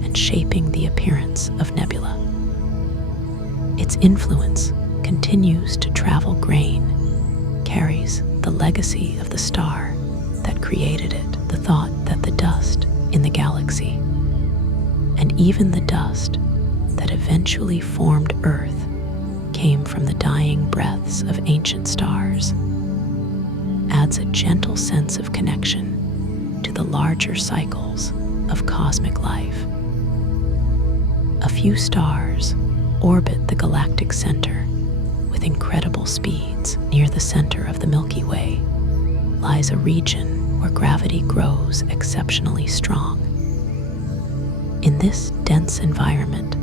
and shaping the appearance of nebula. Its influence continues to travel grain carries the legacy of the star that created it, the thought that the dust in the galaxy, and even the dust that eventually formed Earth, came from the dying breaths of ancient stars, adds a gentle sense of connection to the larger cycles of cosmic life. A few stars orbit the galactic center with incredible speeds. Near the center of the Milky Way lies a region where gravity grows exceptionally strong. In this dense environment,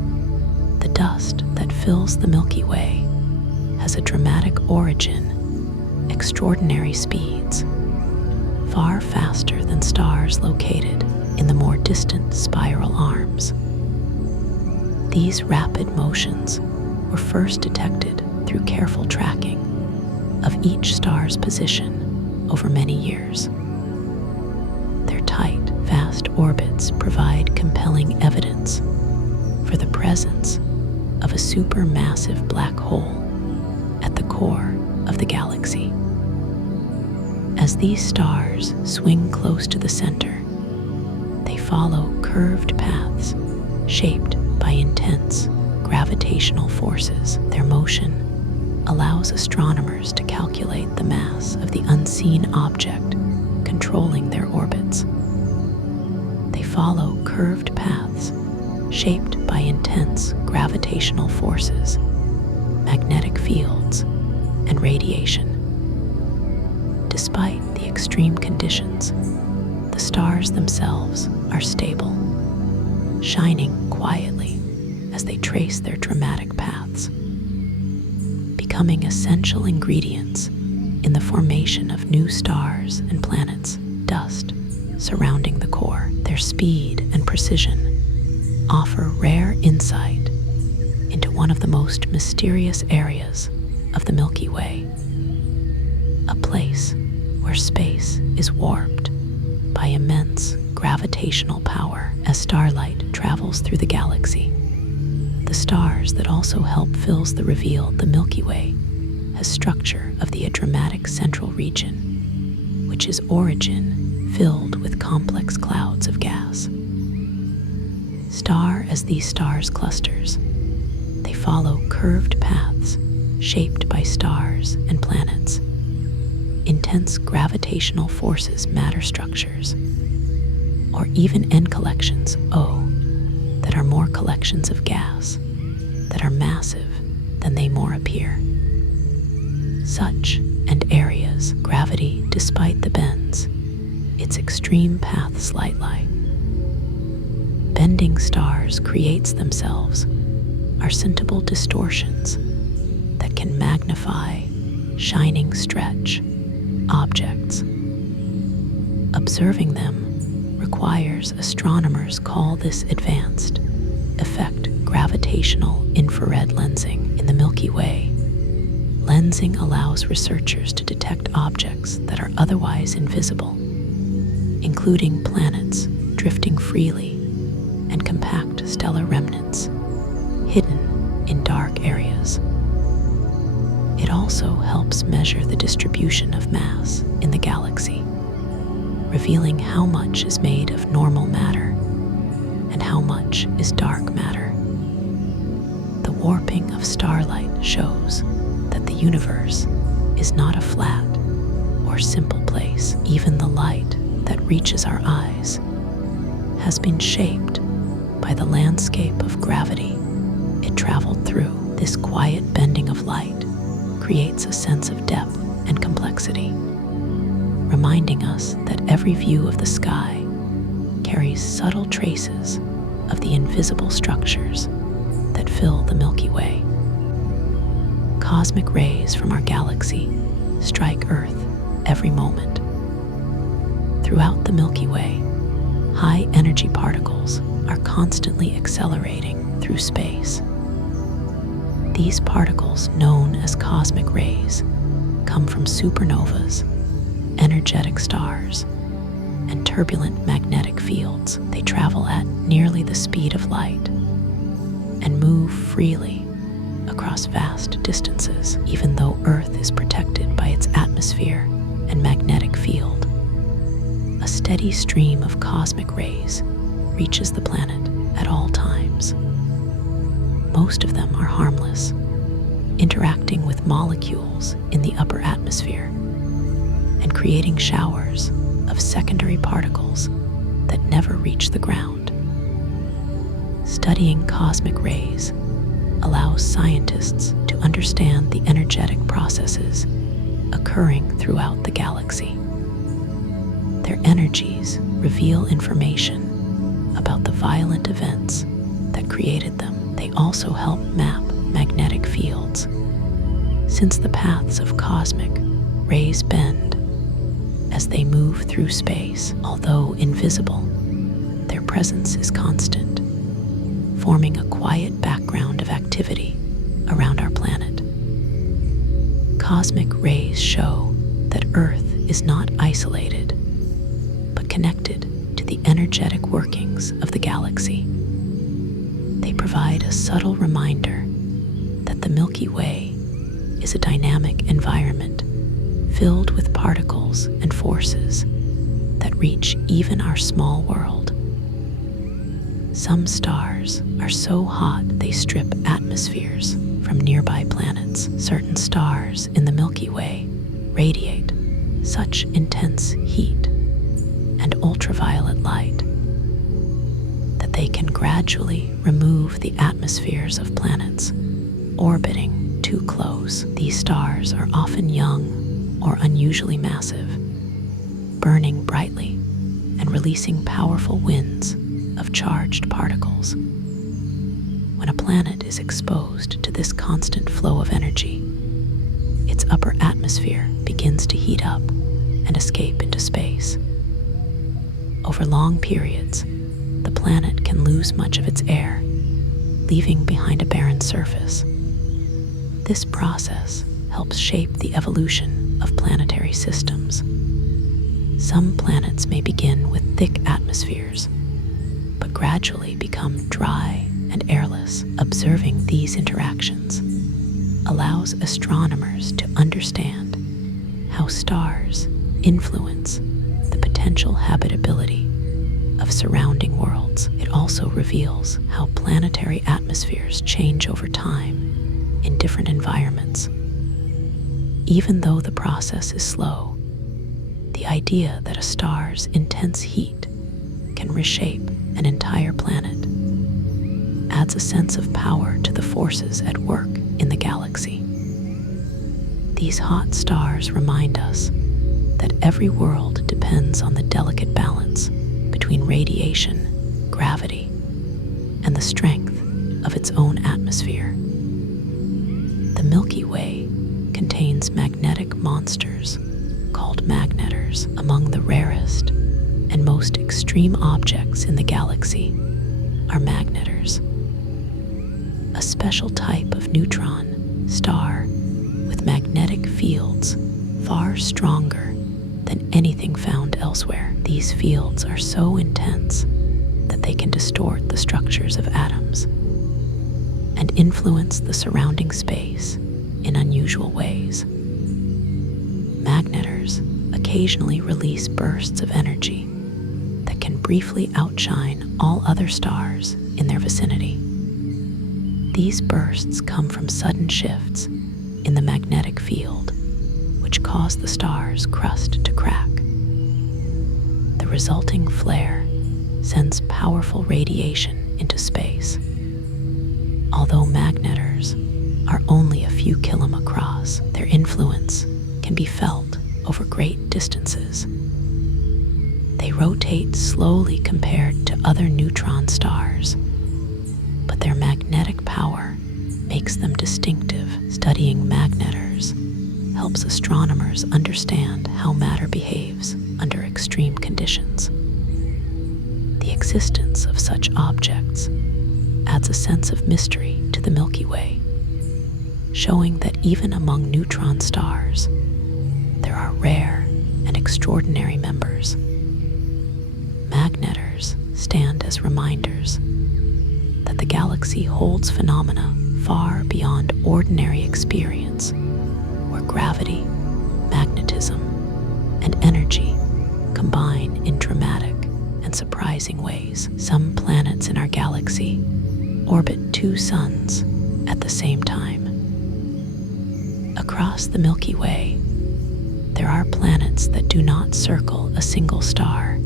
the dust that fills the Milky Way has a dramatic origin, extraordinary speeds, far faster than stars located in the more distant spiral arms. These rapid motions were first detected through careful tracking of each star's position over many years. Their tight, vast orbits provide compelling evidence for the presence of a supermassive black hole at the core of the galaxy. As these stars swing close to the center, they follow curved paths shaped by intense gravitational forces. Their motion allows astronomers to calculate the mass of the unseen object controlling their orbits. They follow curved paths shaped by intense gravitational forces, magnetic fields, and radiation. Despite the extreme conditions, the stars themselves are stable, shining quietly as they trace their dramatic paths, becoming essential ingredients in the formation of new stars and planets. Dust surrounding the core, their speed and precision offer rare insight into one of the most mysterious areas of the Milky Way, a place where space is warped by immense gravitational power. As starlight travels through the galaxy, the stars that also help fills the reveal the Milky Way has structure of the dramatic central region, which is origin filled with complex clouds of gas. Star as these stars clusters, they follow curved paths shaped by stars and planets. Intense gravitational forces, matter structures, or even N collections O that are more collections of gas that are massive than they more appear. Such and areas, gravity despite the bends, its extreme paths slightly. Bending stars creates themselves are scintillable distortions that can magnify shining stretch objects. Observing them requires astronomers call this advanced effect gravitational infrared lensing. In the Milky Way, lensing allows researchers to detect objects that are otherwise invisible, including planets drifting freely and compact stellar remnants hidden in dark areas. It also helps measure the distribution of mass in the galaxy, revealing how much is made of normal matter and how much is dark matter. The warping of starlight shows that the universe is not a flat or simple place. Even the light that reaches our eyes has been shaped by the landscape of gravity it traveled through. This quiet bending of light creates a sense of depth and complexity, reminding us that every view of the sky carries subtle traces of the invisible structures that fill the Milky Way. Cosmic rays from our galaxy strike Earth every moment. Throughout the Milky Way, high-energy particles are constantly accelerating through space. These particles, known as cosmic rays, come from supernovas, energetic stars, and turbulent magnetic fields. They travel at nearly the speed of light and move freely across vast distances, even though Earth is protected by its atmosphere and magnetic field. A steady stream of cosmic rays reaches the planet at all times. Most of them are harmless, interacting with molecules in the upper atmosphere and creating showers of secondary particles that never reach the ground. Studying cosmic rays allows scientists to understand the energetic processes occurring throughout the galaxy. Their energies reveal information about the violent events that created them. They also help map magnetic fields, since the paths of cosmic rays bend as they move through space. Although invisible, their presence is constant, forming a quiet background of activity around our planet. Cosmic rays show that Earth is not isolated, but connected to the energetic workings of the galaxy. They provide a subtle reminder that the Milky Way is a dynamic environment filled with particles and forces that reach even our small world. Some stars are so hot they strip atmospheres from nearby planets. Certain stars in the Milky Way radiate such intense heat and ultraviolet light that they can gradually remove the atmospheres of planets orbiting too close. These stars are often young or unusually massive, burning brightly and releasing powerful winds of charged particles. When a planet is exposed to this constant flow of energy, its upper atmosphere begins to heat up and escape into space. Over long periods, the planet can lose much of its air, leaving behind a barren surface. This process helps shape the evolution of planetary systems. Some planets may begin with thick atmospheres, but gradually become dry and airless. Observing these interactions allows astronomers to understand how stars influence the potential habitability of surrounding worlds. It also reveals how planetary atmospheres change over time in different environments. Even though the process is slow, the idea that a star's intense heat can reshape an entire planet adds a sense of power to the forces at work in the galaxy. These hot stars remind us that every world depends on the delicate balance between radiation, gravity, and the strength of its own atmosphere. The Milky Way contains magnetic monsters called magnetars. Among the rarest and most extreme objects in the galaxy are magnetars, a special type of neutron star with magnetic fields far stronger than anything found elsewhere. These fields are so intense that they can distort the structures of atoms and influence the surrounding space in unusual ways. Magnetars occasionally release bursts of energy that can briefly outshine all other stars in their vicinity. These bursts come from sudden shifts in the magnetic field, which cause the star's crust to crack. The resulting flare sends powerful radiation into space. Although magnetars are only a few kilometers across, their influence can be felt over great distances. They rotate slowly compared to other neutron stars, but their magnetic power makes them distinctive. Studying magnetars helps astronomers understand how matter behaves under extreme conditions. The existence of such objects adds a sense of mystery to the Milky Way, showing that even among neutron stars, there are rare and extraordinary members. Magnetars stand as reminders that the galaxy holds phenomena far beyond ordinary experience, where gravity, magnetism, and energy combine in dramatic and surprising ways. Some planets in our galaxy orbit two suns at the same time. Across the Milky Way, there are planets that do not circle a single star,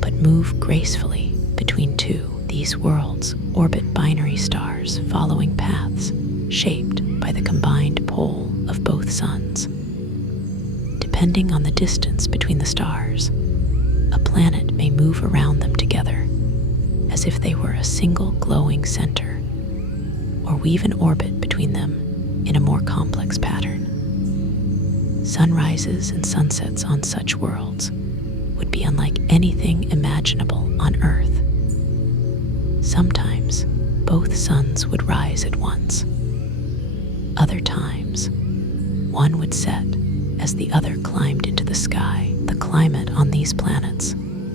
but move gracefully between two. These worlds orbit binary stars following paths shaped by the combined pull of both suns. Depending on the distance between the stars, a planet may move around them together as if they were a single glowing center, or weave an orbit between them in a more complex pattern. Sunrises and sunsets on such worlds would be unlike anything imaginable on Earth. Sometimes, both suns would rise at once. Other times, one would set as the other climbed into the sky. The climate on these planets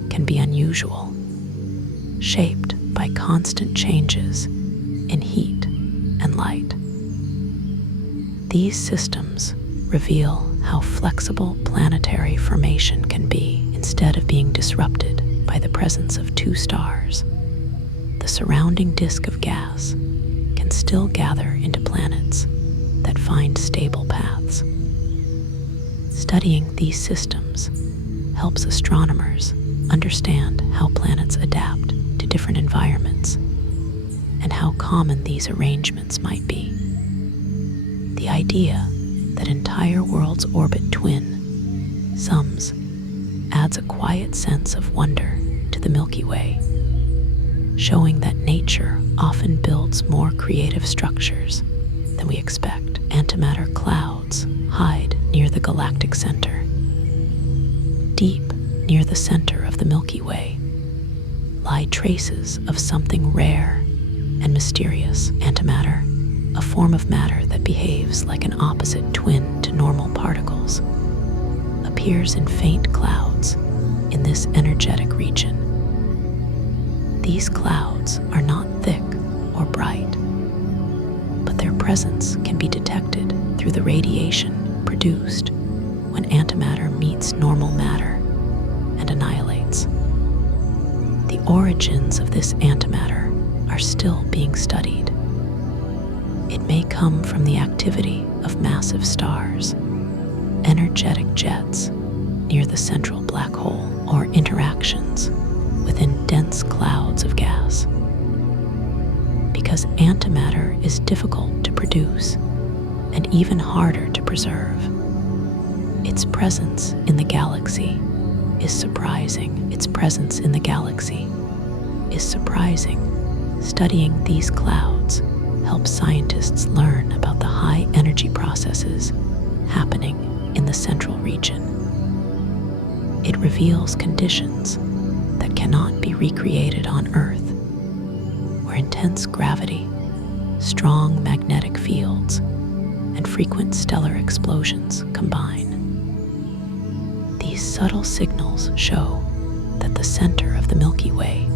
can be unusual, shaped by constant changes in heat and light. These systems reveal how flexible planetary formation can be. Instead of being disrupted by the presence of two stars, the surrounding disk of gas can still gather into planets that find stable paths. Studying these systems helps astronomers understand how planets adapt to different environments and how common these arrangements might be. The idea that entire worlds orbit twin suns adds a quiet sense of wonder to the Milky Way, showing that nature often builds more creative structures than we expect. Antimatter clouds hide near the galactic center. Deep near the center of the Milky Way lie traces of something rare and mysterious. Antimatter, a form of matter that behaves like an opposite twin to normal particles, appears in faint clouds in this energetic region. These clouds are not thick or bright, but their presence can be detected through the radiation produced when antimatter meets normal matter and annihilates. The origins of this antimatter are still being studied. It may come from the activity of massive stars, energetic jets near the central black hole, or interactions within dense clouds of gas. Because antimatter is difficult to produce and even harder to preserve, its presence in the galaxy is surprising. Studying these clouds helps scientists learn about the high energy processes happening in the central region. It reveals conditions that cannot be recreated on Earth, where intense gravity, strong magnetic fields, and frequent stellar explosions combine. These subtle signals show that the center of the Milky Way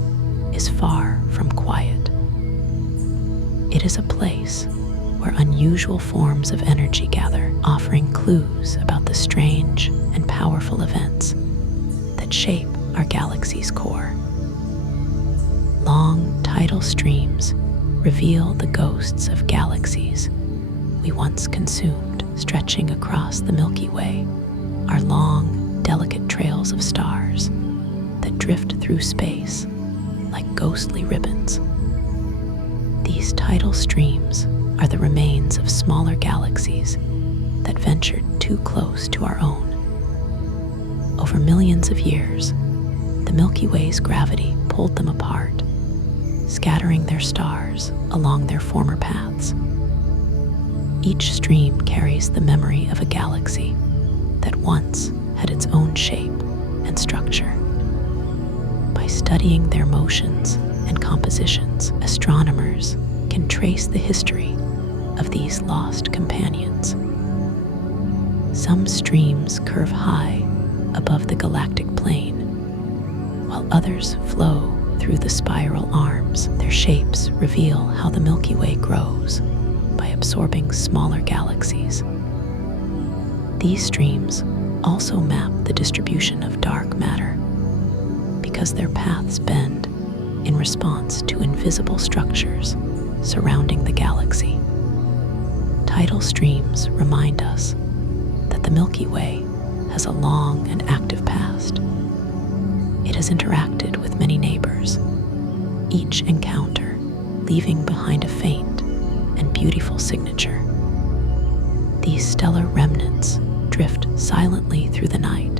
is far from quiet. It is a place where unusual forms of energy gather, offering clues about the strange and powerful events that shape our galaxy's core. Long tidal streams reveal the ghosts of galaxies we once consumed. Stretching across the Milky Way are long, delicate trails of stars that drift through space like ghostly ribbons. These tidal streams are the remains of smaller galaxies that ventured too close to our own. Over millions of years, the Milky Way's gravity pulled them apart, scattering their stars along their former paths. Each stream carries the memory of a galaxy that once had its own shape and structure. By studying their motions and compositions, astronomers can trace the history of these lost companions. Some streams curve high above the galactic plane, while others flow through the spiral arms. Their shapes reveal how the Milky Way grows by absorbing smaller galaxies. These streams also map the distribution of dark matter because their paths bend in response to invisible structures surrounding the galaxy. Tidal streams remind us that the Milky Way has a long and active past. It has interacted with many neighbors, each encounter leaving behind a faint and beautiful signature. These stellar remnants drift silently through the night,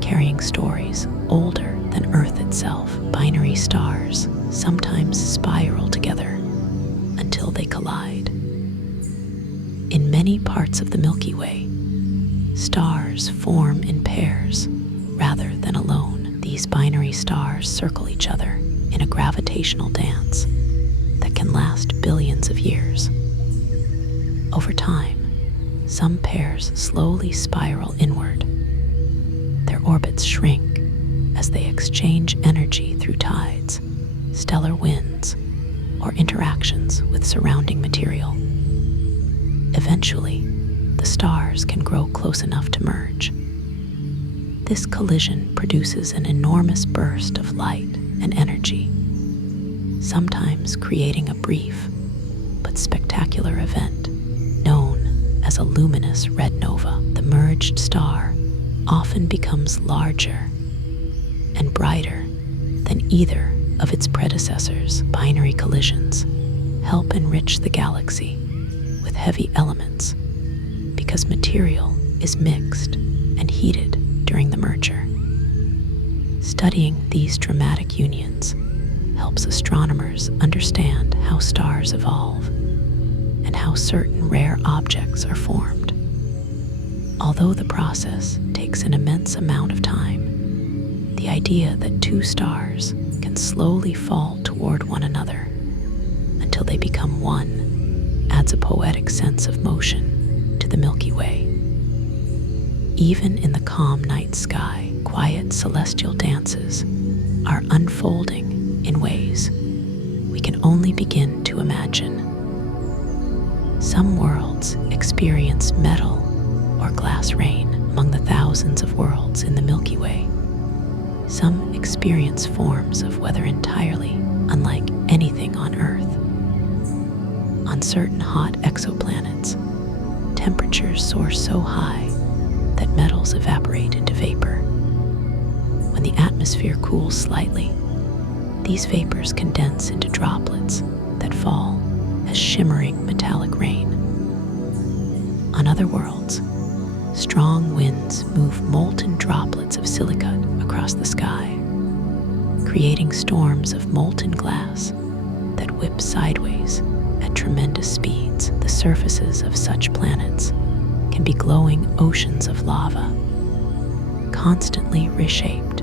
carrying stories older than Earth itself. Binary stars sometimes spiral together until they collide. In many parts of the Milky Way, stars form in pairs rather than alone. These binary stars circle each other in a gravitational dance that can last billions of years. Over time, some pairs slowly spiral inward. Their orbits shrink as they exchange energy through tides, stellar winds, or interactions with surrounding material. Eventually, the stars can grow close enough to merge. This collision produces an enormous burst of light and energy, sometimes creating a brief but spectacular event known as a luminous red nova. The merged star often becomes larger and brighter than either of its predecessors. Binary collisions help enrich the galaxy with heavy elements because material is mixed and heated during the merger. Studying these dramatic unions helps astronomers understand how stars evolve and how certain rare objects are formed. Although the process takes an immense amount of time, the idea that two stars can slowly fall toward one another until they become one adds a poetic sense of motion to the Milky Way. Even in the calm night sky, quiet celestial dances are unfolding in ways we can only begin to imagine. Some worlds experience metal or glass rain among the thousands of worlds in the Milky Way. Some experience forms of weather entirely unlike anything on Earth. On certain hot exoplanets, temperatures soar so high that metals evaporate into vapor. When the atmosphere cools slightly, these vapors condense into droplets that fall as shimmering metallic rain. On other worlds, strong winds move molten droplets of silicate across the sky, creating storms of molten glass that whip sideways at tremendous speeds. The surfaces of such planets can be glowing oceans of lava, constantly reshaped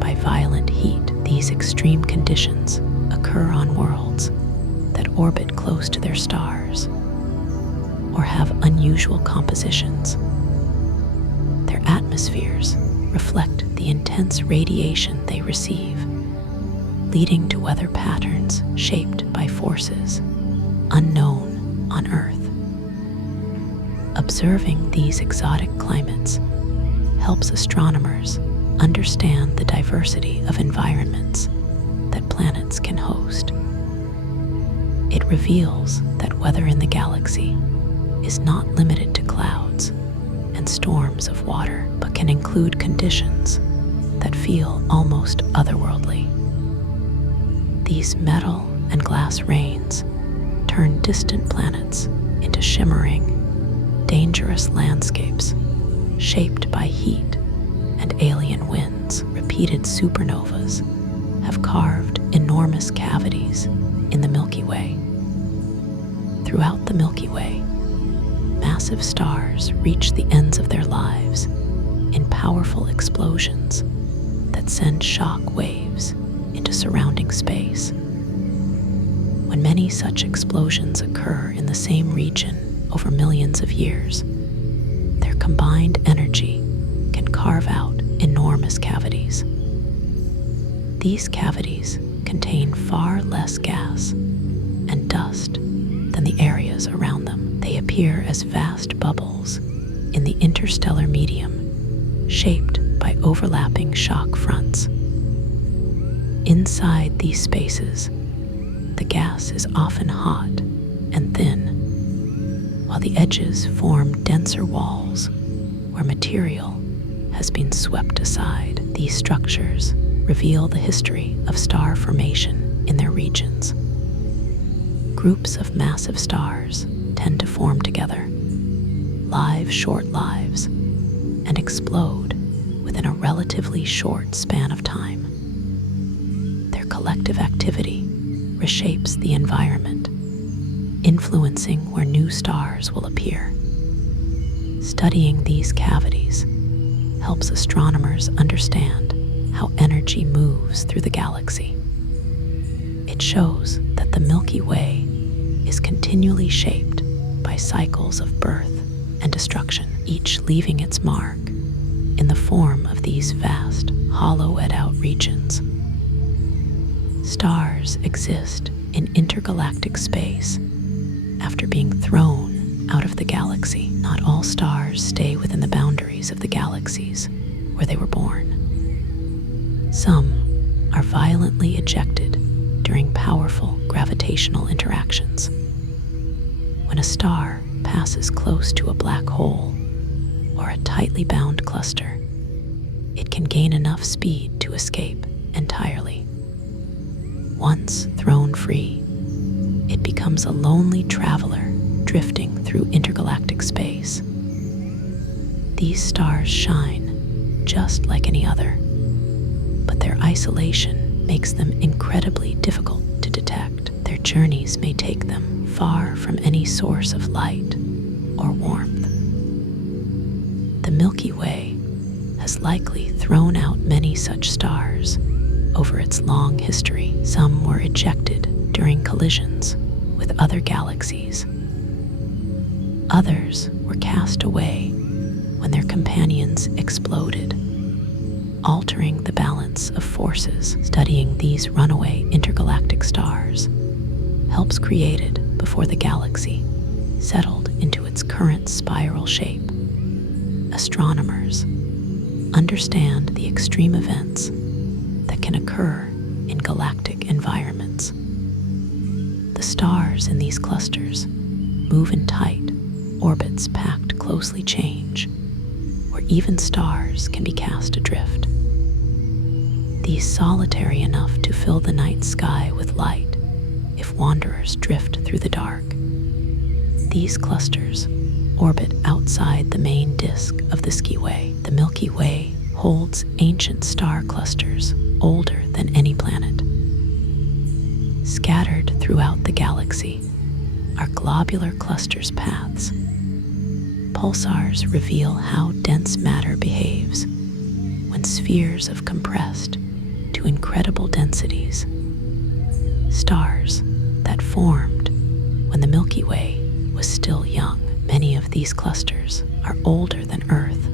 by violent heat. These extreme conditions occur on worlds that orbit close to their stars or have unusual compositions. Their atmospheres reflect the intense radiation they receive, leading to weather patterns shaped by forces unknown on Earth. Observing these exotic climates helps astronomers understand the diversity of environments that planets can host. It reveals that weather in the galaxy is not limited to clouds and storms of water, but can include conditions that feel almost otherworldly. These metal and glass rains turn distant planets into shimmering, dangerous landscapes shaped by heat and alien winds. Repeated supernovas have carved enormous cavities in the Milky Way. Throughout the Milky Way, massive stars reach the ends of their lives in powerful explosions that send shock waves into surrounding space. When many such explosions occur in the same region over millions of years, their combined energy can carve out enormous cavities. These cavities contain far less gas and dust than the areas around them. They appear as vast bubbles in the interstellar medium, shaped by overlapping shock fronts. Inside these spaces, the gas is often hot and thin, while the edges form denser walls where material has been swept aside. These structures reveal the history of star formation in their regions. Groups of massive stars tend to form together, live short lives, and explode within a relatively short span of time. Their collective activity reshapes the environment, influencing where new stars will appear. Studying these cavities helps astronomers understand how energy moves through the galaxy. It shows that the Milky Way is continually shaped by cycles of birth and destruction, each leaving its mark in the form of these vast, hollowed-out regions. Stars exist in intergalactic space after being thrown out of the galaxy. Not all stars stay within the boundaries of the galaxies where they were born. Some are violently ejected during powerful gravitational interactions. When a star passes close to a black hole or a tightly bound cluster, it can gain enough speed to escape entirely. Once thrown free, it becomes a lonely traveler drifting through intergalactic space. These stars shine just like any other, but their isolation makes them incredibly difficult to detect. Their journeys may take them far from any source of light or warmth. The Milky Way has likely thrown out many such stars over its long history. Some were ejected during collisions with other galaxies. Others were cast away when their companions exploded, altering the balance of forces. Studying these runaway intergalactic stars helps create it before the galaxy settled into its current spiral shape. Astronomers understand the extreme events that can occur in galactic environments. The stars in these clusters move in tight orbits packed closely change, where even stars can be cast adrift. These solitary enough to fill the night sky with light if wanderers drift through the dark. These clusters orbit outside the main disk of the Skyway. The Milky Way holds ancient star clusters older than any planet. Scattered throughout the galaxy are globular clusters paths. Pulsars reveal how dense matter behaves when spheres have compressed to incredible densities. Stars that formed when the Milky Way was still young. Many of these clusters are older than Earth,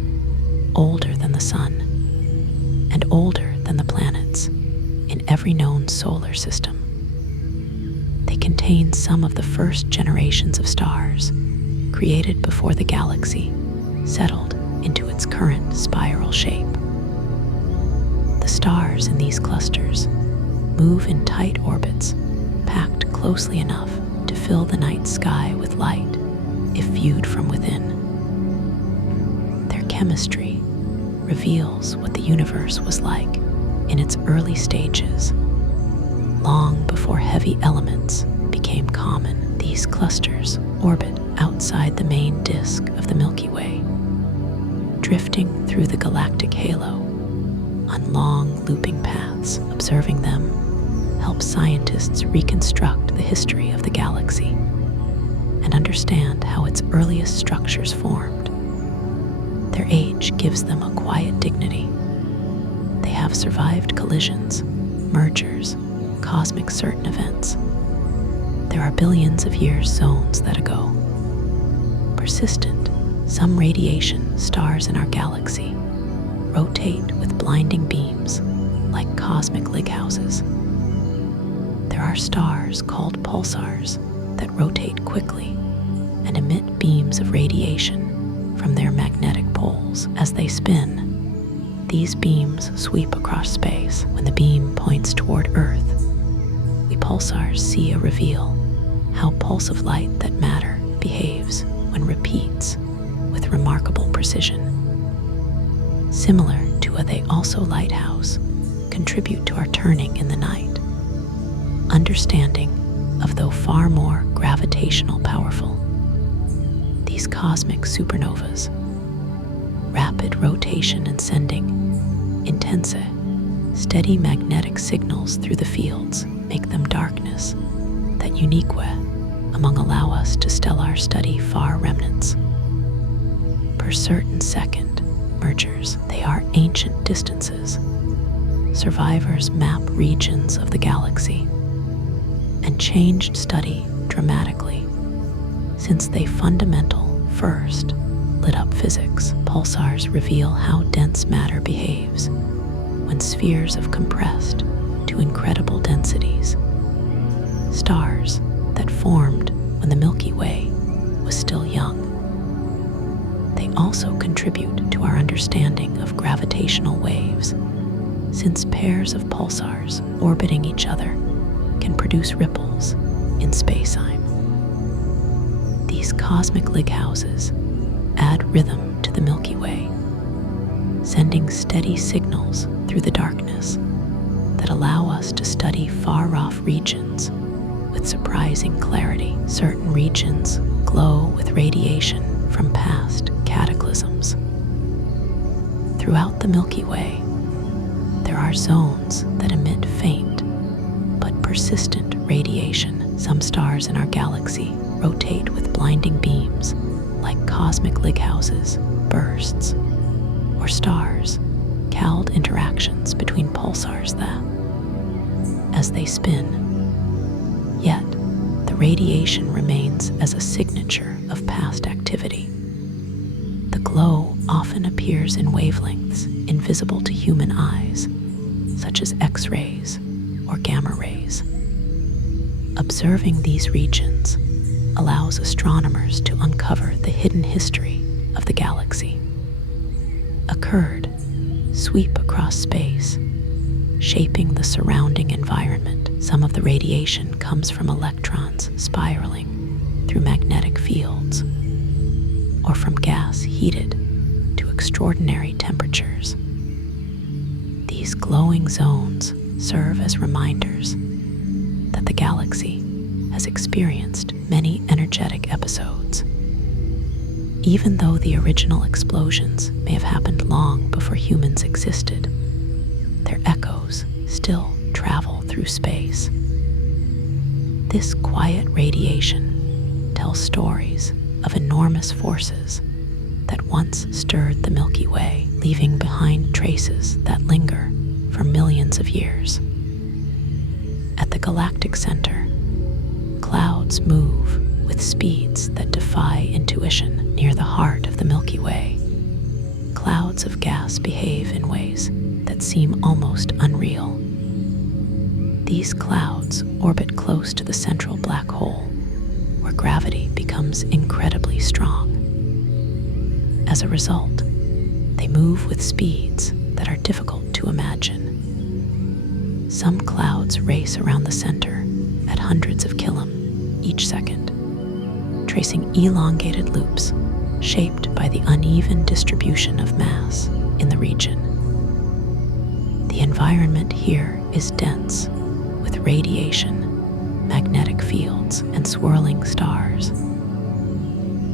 older than the Sun, and older than the planets in every known solar system. They contain some of the first generations of stars created before the galaxy settled into its current spiral shape. The stars in these clusters move in tight orbits, packed closely enough to fill the night sky with light if viewed from within. Their chemistry reveals what the universe was like in its early stages, long before heavy elements became common. These clusters orbit outside the main disk of the Milky Way, drifting through the galactic halo on long looping paths. Observing them helps scientists reconstruct the history of the galaxy and understand how its earliest structures formed. Their age gives them a quiet dignity. They have survived collisions, mergers, cosmic certain events. There are billions of years zones that ago. Persistent, some radiation stars in our galaxy rotate with blinding beams, like cosmic lighthouses. There are stars called pulsars that rotate quickly and emit beams of radiation from their magnetic poles as they spin. These beams sweep across space. When the beam points toward Earth, we pulsars see a reveal how pulse of light that matter behaves when repeats with remarkable precision. Similar to a they also lighthouse contribute to our turning in the night, understanding of though far more gravitational powerful. These cosmic supernovas, rapid rotation and sending intense, steady magnetic signals through the fields make them darkness that unique way among allow us to stellar study far remnants. Per certain second mergers, they are ancient distances. Survivors map regions of the galaxy and changed study dramatically since they fundamental first lit up physics. Pulsars reveal how dense matter behaves when spheres have compressed to incredible densities. Stars that formed when the Milky Way was still young. They also contribute to our understanding of gravitational waves, since pairs of pulsars orbiting each other can produce ripples in space-time. These cosmic lighthouses add rhythm to the Milky Way, sending steady signals through the darkness that allow us to study far-off regions with surprising clarity. Certain regions glow with radiation from past cataclysms. Throughout the Milky Way, there are zones that emit faint but persistent radiation. Some stars in our galaxy rotate with blinding beams like cosmic lighthouses, bursts, or stars, called interactions between pulsars that, as they spin, yet the radiation remains as a signature of past activity. The glow often appears in wavelengths invisible to human eyes, such as X-rays or gamma rays. Observing these regions allows astronomers to uncover the hidden history of the galaxy. A curd sweep across space, shaping the surrounding environment. Some of the radiation comes from electrons spiraling through magnetic fields, or from gas heated to extraordinary temperatures. These glowing zones serve as reminders that the galaxy has experienced many energetic episodes. Even though the original explosions may have happened long before humans existed, their echoes still travel through space. This quiet radiation tells stories of enormous forces that once stirred the Milky Way, leaving behind traces that linger for millions of years. At the galactic center, clouds move with speeds that defy intuition. Near the heart of the Milky Way, clouds of gas behave in ways that seem almost unreal. These clouds orbit close to the central black hole, where gravity becomes incredibly strong. As a result, they move with speeds that are difficult to imagine. Some clouds race around the center at hundreds of km each second, tracing elongated loops shaped by the uneven distribution of mass in the region. The environment here is dense with radiation, magnetic fields, and swirling stars.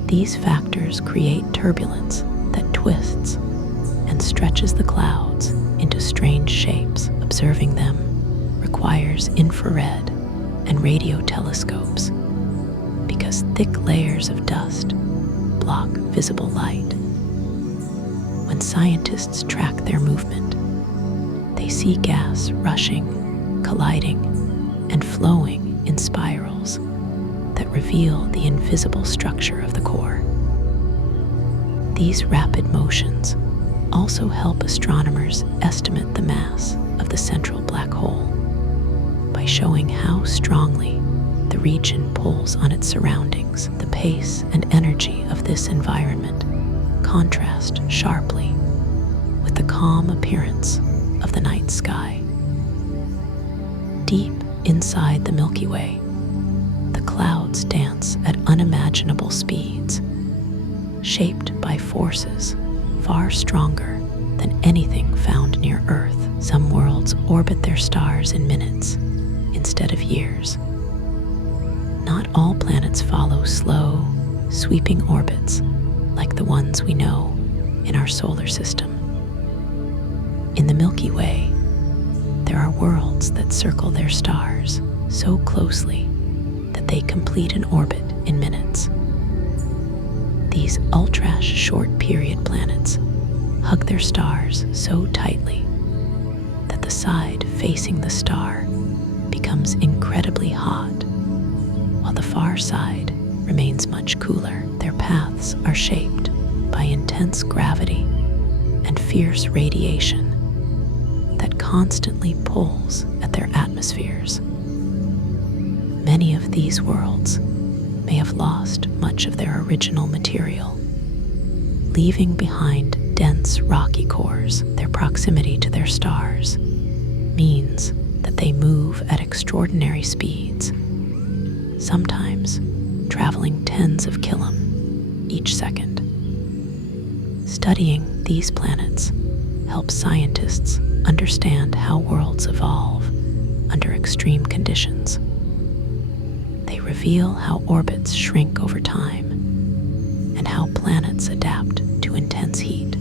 These factors create turbulence that twists and stretches the clouds into strange shapes. Observing them requires infrared and radio telescopes because thick layers of dust block visible light. When scientists track their movement, they see gas rushing, colliding, and flowing in spirals that reveal the invisible structure of the core. These rapid motions also help astronomers estimate the mass of the central black hole by showing how strongly the region pulls on its surroundings. The pace and energy of this environment contrast sharply with the calm appearance of the night sky. Deep inside the Milky Way, the clouds dance at unimaginable speeds, shaped by forces far stronger than anything found near Earth. Some worlds orbit their stars in minutes instead of years. Not all planets follow slow, sweeping orbits like the ones we know in our solar system. In the Milky Way, there are worlds that circle their stars so closely that they complete an orbit in minutes. These ultra-short period planets hug their stars so tightly that the side facing the star becomes incredibly hot, while the far side remains much cooler. Their paths are shaped by intense gravity and fierce radiation that constantly pulls at their atmospheres. Many of these worlds may have lost much of their original material, leaving behind dense rocky cores. Their proximity to their stars means that they move at extraordinary speeds, sometimes traveling tens of km each second. Studying these planets helps scientists understand how worlds evolve under extreme conditions. They reveal how orbits shrink over time and how planets adapt to intense heat.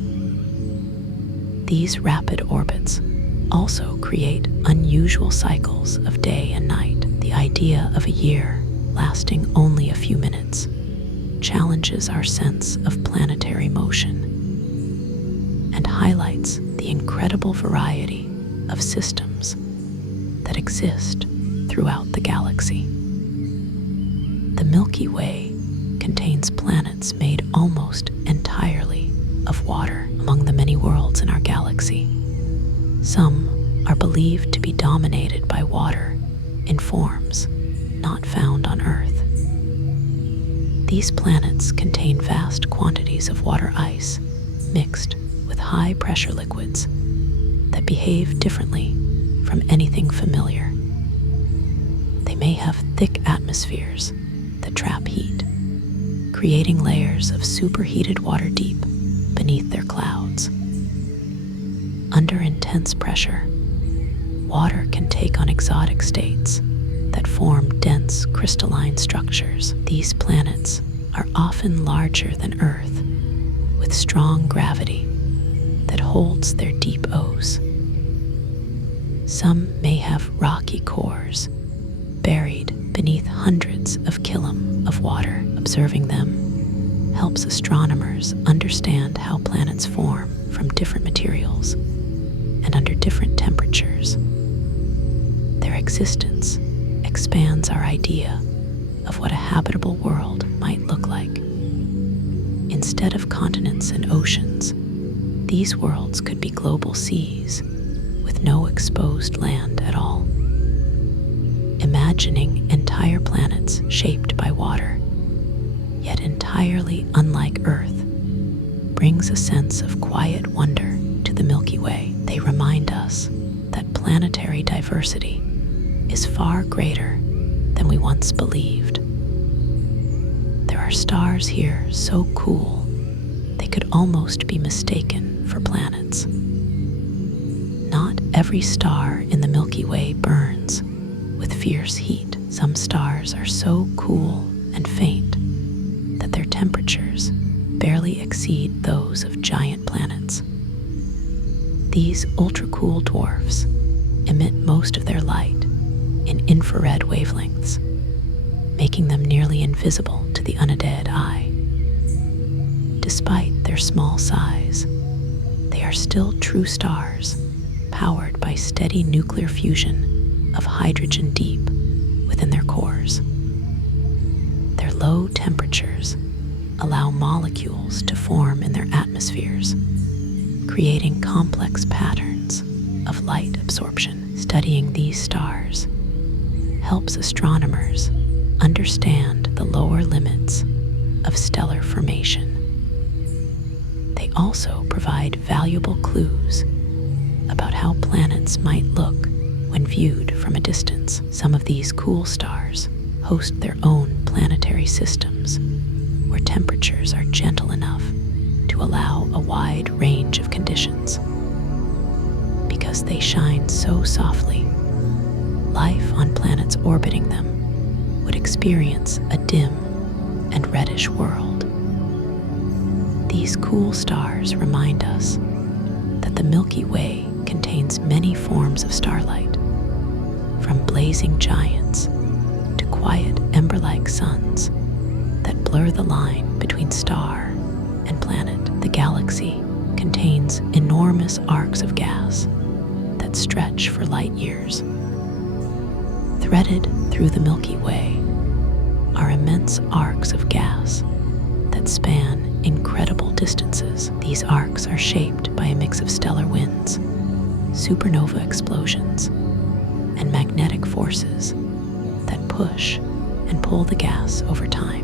These rapid orbits also create unusual cycles of day and night. The idea of a year lasting only a few minutes challenges our sense of planetary motion and highlights the incredible variety of systems that exist throughout the galaxy. The Milky Way contains planets made almost entirely of water. Among the many worlds in our galaxy, some are believed to be dominated by water in forms not found on Earth. These planets contain vast quantities of water ice mixed with high-pressure liquids that behave differently from anything familiar. They may have thick atmospheres that trap heat, creating layers of superheated water deep beneath their clouds. Under intense pressure, water can take on exotic states that form dense crystalline structures. These planets are often larger than Earth, with strong gravity that holds their deep O's. Some may have rocky cores buried beneath hundreds of km of water. Observing them helps astronomers understand how planets form from different materials and under different temperatures. Their existence expands our idea of what a habitable world might look like. Instead of continents and oceans, these worlds could be global seas with no exposed land at all. Imagining entire planets shaped by water, yet entirely unlike Earth, brings a sense of quiet wonder to the Milky Way. They remind us that planetary diversity is far greater than we once believed. There are stars here so cool they could almost be mistaken for planets. Not every star in the Milky Way burns with fierce heat. Some stars are so cool and faint that their temperatures barely exceed those of giant planets. These ultra-cool dwarfs emit most of their light in infrared wavelengths, making them nearly invisible to the unaided eye. Despite their small size, they are still true stars, powered by steady nuclear fusion of hydrogen deep within their cores. Their low temperatures allow molecules to form in their atmospheres, creating complex patterns of light absorption. Studying these stars helps astronomers understand the lower limits of stellar formation. They also provide valuable clues about how planets might look when viewed from a distance. Some of these cool stars host their own planetary systems, where temperatures are gentle enough to allow a wide range of conditions. Because they shine so softly, life on planets orbiting them would experience a dim and reddish world. These cool stars remind us that the Milky Way contains many forms of starlight, from blazing giants to quiet ember-like suns that blur the line between star and planet. The galaxy contains enormous arcs of gas that stretch for light years. Threaded through the Milky Way are immense arcs of gas that span incredible distances. These arcs are shaped by a mix of stellar winds, supernova explosions, and magnetic forces that push and pull the gas over time.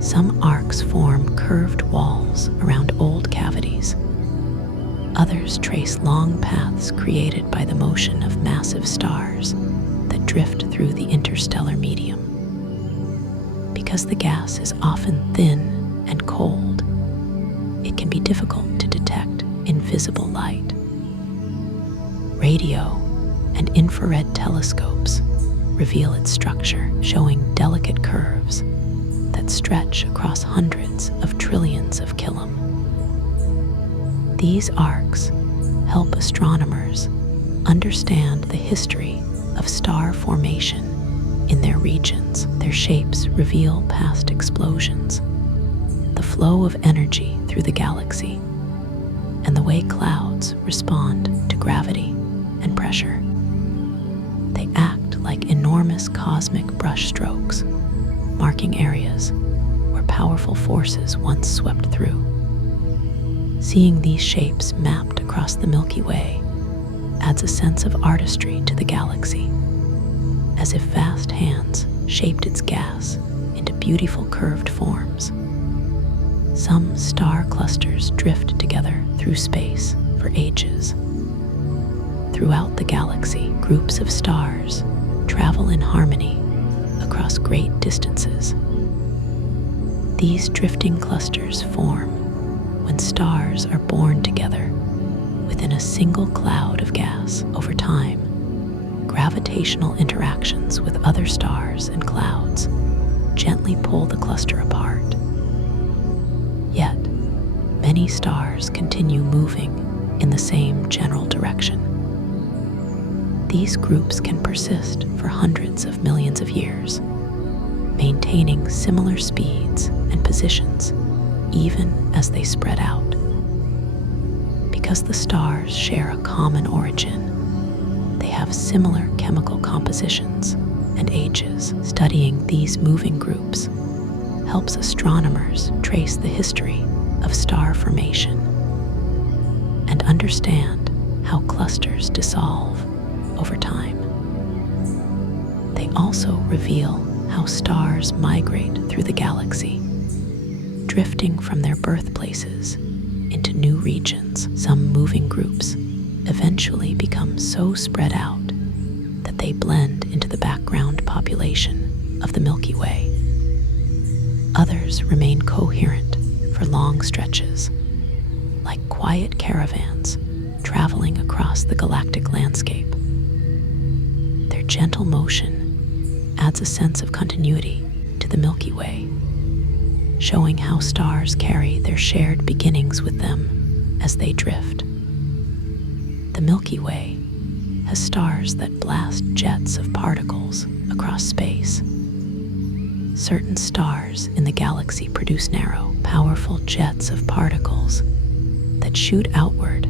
Some arcs form curved walls around old cavities. Others trace long paths created by the motion of massive stars that drift through the interstellar medium. Because the gas is often thin and cold, it can be difficult to detect invisible light. Radio and infrared telescopes reveal its structure, showing delicate curves that stretch across hundreds of trillions of kilom. These arcs help astronomers understand the history of star formation in their regions. Their shapes reveal past explosions, the flow of energy through the galaxy, and the way clouds respond to gravity and pressure. They act like enormous cosmic brushstrokes, marking areas where powerful forces once swept through. Seeing these shapes mapped across the Milky Way adds a sense of artistry to the galaxy, as if vast hands shaped its gas into beautiful curved forms. Some star clusters drift together through space for ages. Throughout the galaxy, groups of stars travel in harmony across great distances. These drifting clusters form when stars are born together within a single cloud of gas. Over time, gravitational interactions with other stars and clouds gently pull the cluster apart. Yet, many stars continue moving in the same general direction. These groups can persist for hundreds of millions of years, maintaining similar speeds and positions even as they spread out. Because the stars share a common origin, they have similar chemical compositions and ages. Studying these moving groups helps astronomers trace the history of star formation and understand how clusters dissolve over time. They also reveal how stars migrate through the galaxy, drifting from their birthplaces into new regions. Some moving groups eventually become so spread out that they blend into the background population of the Milky Way. Others remain coherent for long stretches, like quiet caravans traveling across the galactic landscape. Their gentle motion adds a sense of continuity to the Milky Way, showing how stars carry their shared beginnings with them as they drift. The Milky Way has stars that blast jets of particles across space. Certain stars in the galaxy produce narrow, powerful jets of particles that shoot outward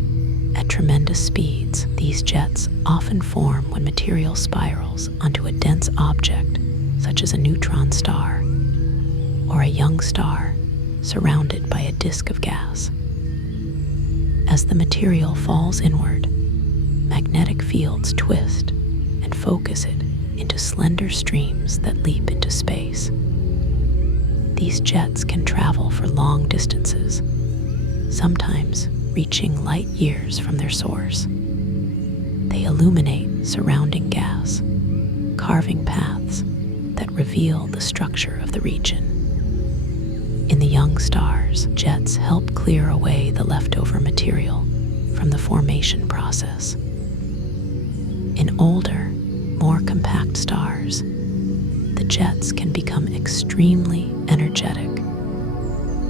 at tremendous speeds. These jets often form when material spirals onto a dense object, such as a neutron star or a young star surrounded by a disk of gas. As the material falls inward, magnetic fields twist and focus it into slender streams that leap into space. These jets can travel for long distances, sometimes reaching light years from their source. They illuminate surrounding gas, carving paths that reveal the structure of the region. In the young stars, jets help clear away the leftover material from the formation process. In older, more compact stars, the jets can become extremely energetic,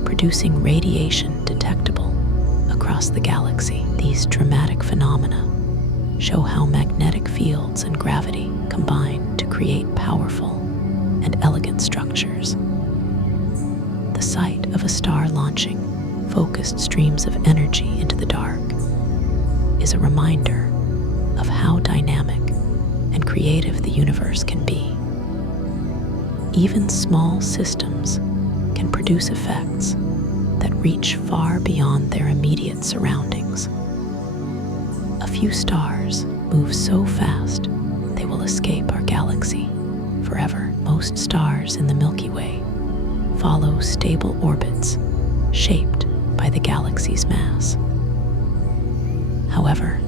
producing radiation detectable across the galaxy. These dramatic phenomena show how magnetic fields and gravity combine to create powerful and elegant structures. The sight of a star launching focused streams of energy into the dark is a reminder of how dynamic and creative the universe can be. Even small systems can produce effects that reach far beyond their immediate surroundings. A few stars move so fast they will escape our galaxy forever. Most stars in the Milky Way follow stable orbits shaped by the galaxy's mass. However,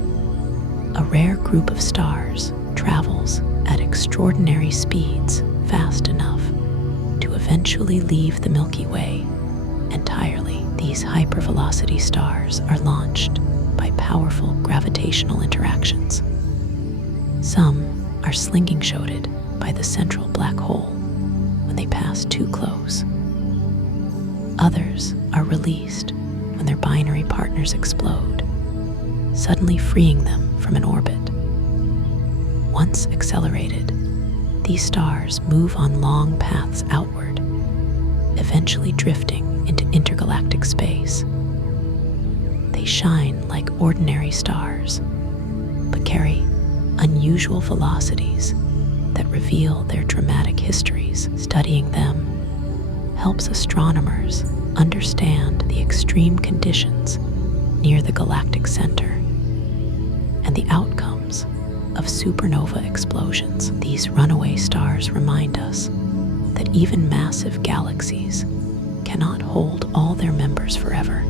a rare group of stars travels at extraordinary speeds fast enough to eventually leave the Milky Way entirely. These hypervelocity stars are launched by powerful gravitational interactions. Some are slinging-shoted by the central black hole when they pass too close. Others are released when their binary partners explode, suddenly freeing them from an orbit. Once accelerated, these stars move on long paths outward, eventually drifting into intergalactic space. They shine like ordinary stars, but carry unusual velocities that reveal their dramatic histories. Studying them helps astronomers understand the extreme conditions near the galactic center and the outcomes of supernova explosions. These runaway stars remind us that even massive galaxies cannot hold all their members forever.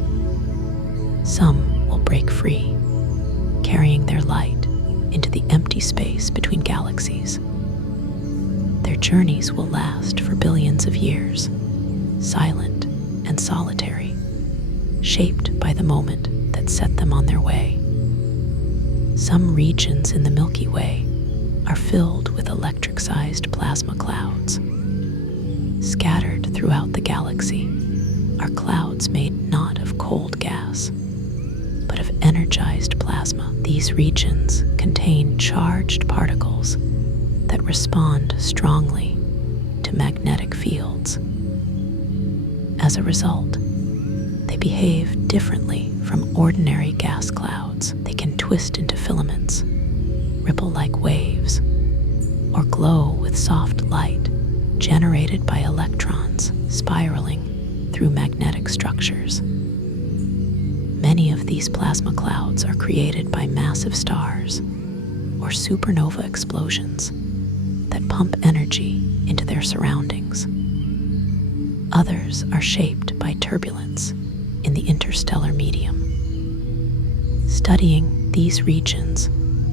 Some will break free, carrying their light into the empty space between galaxies. Their journeys will last for billions of years, silent and solitary, shaped by the moment that set them on their way. Some regions in the Milky Way are filled with electric-sized plasma clouds. Scattered throughout the galaxy are clouds made not of cold gas, but of energized plasma. These regions contain charged particles that respond strongly to magnetic fields. As a result, they behave differently from ordinary gas clouds. They can twist into filaments, ripple like waves, or glow with soft light generated by electrons spiraling through magnetic structures. Many of these plasma clouds are created by massive stars or supernova explosions that pump energy into their surroundings. Others are shaped by turbulence in the interstellar medium. Studying these regions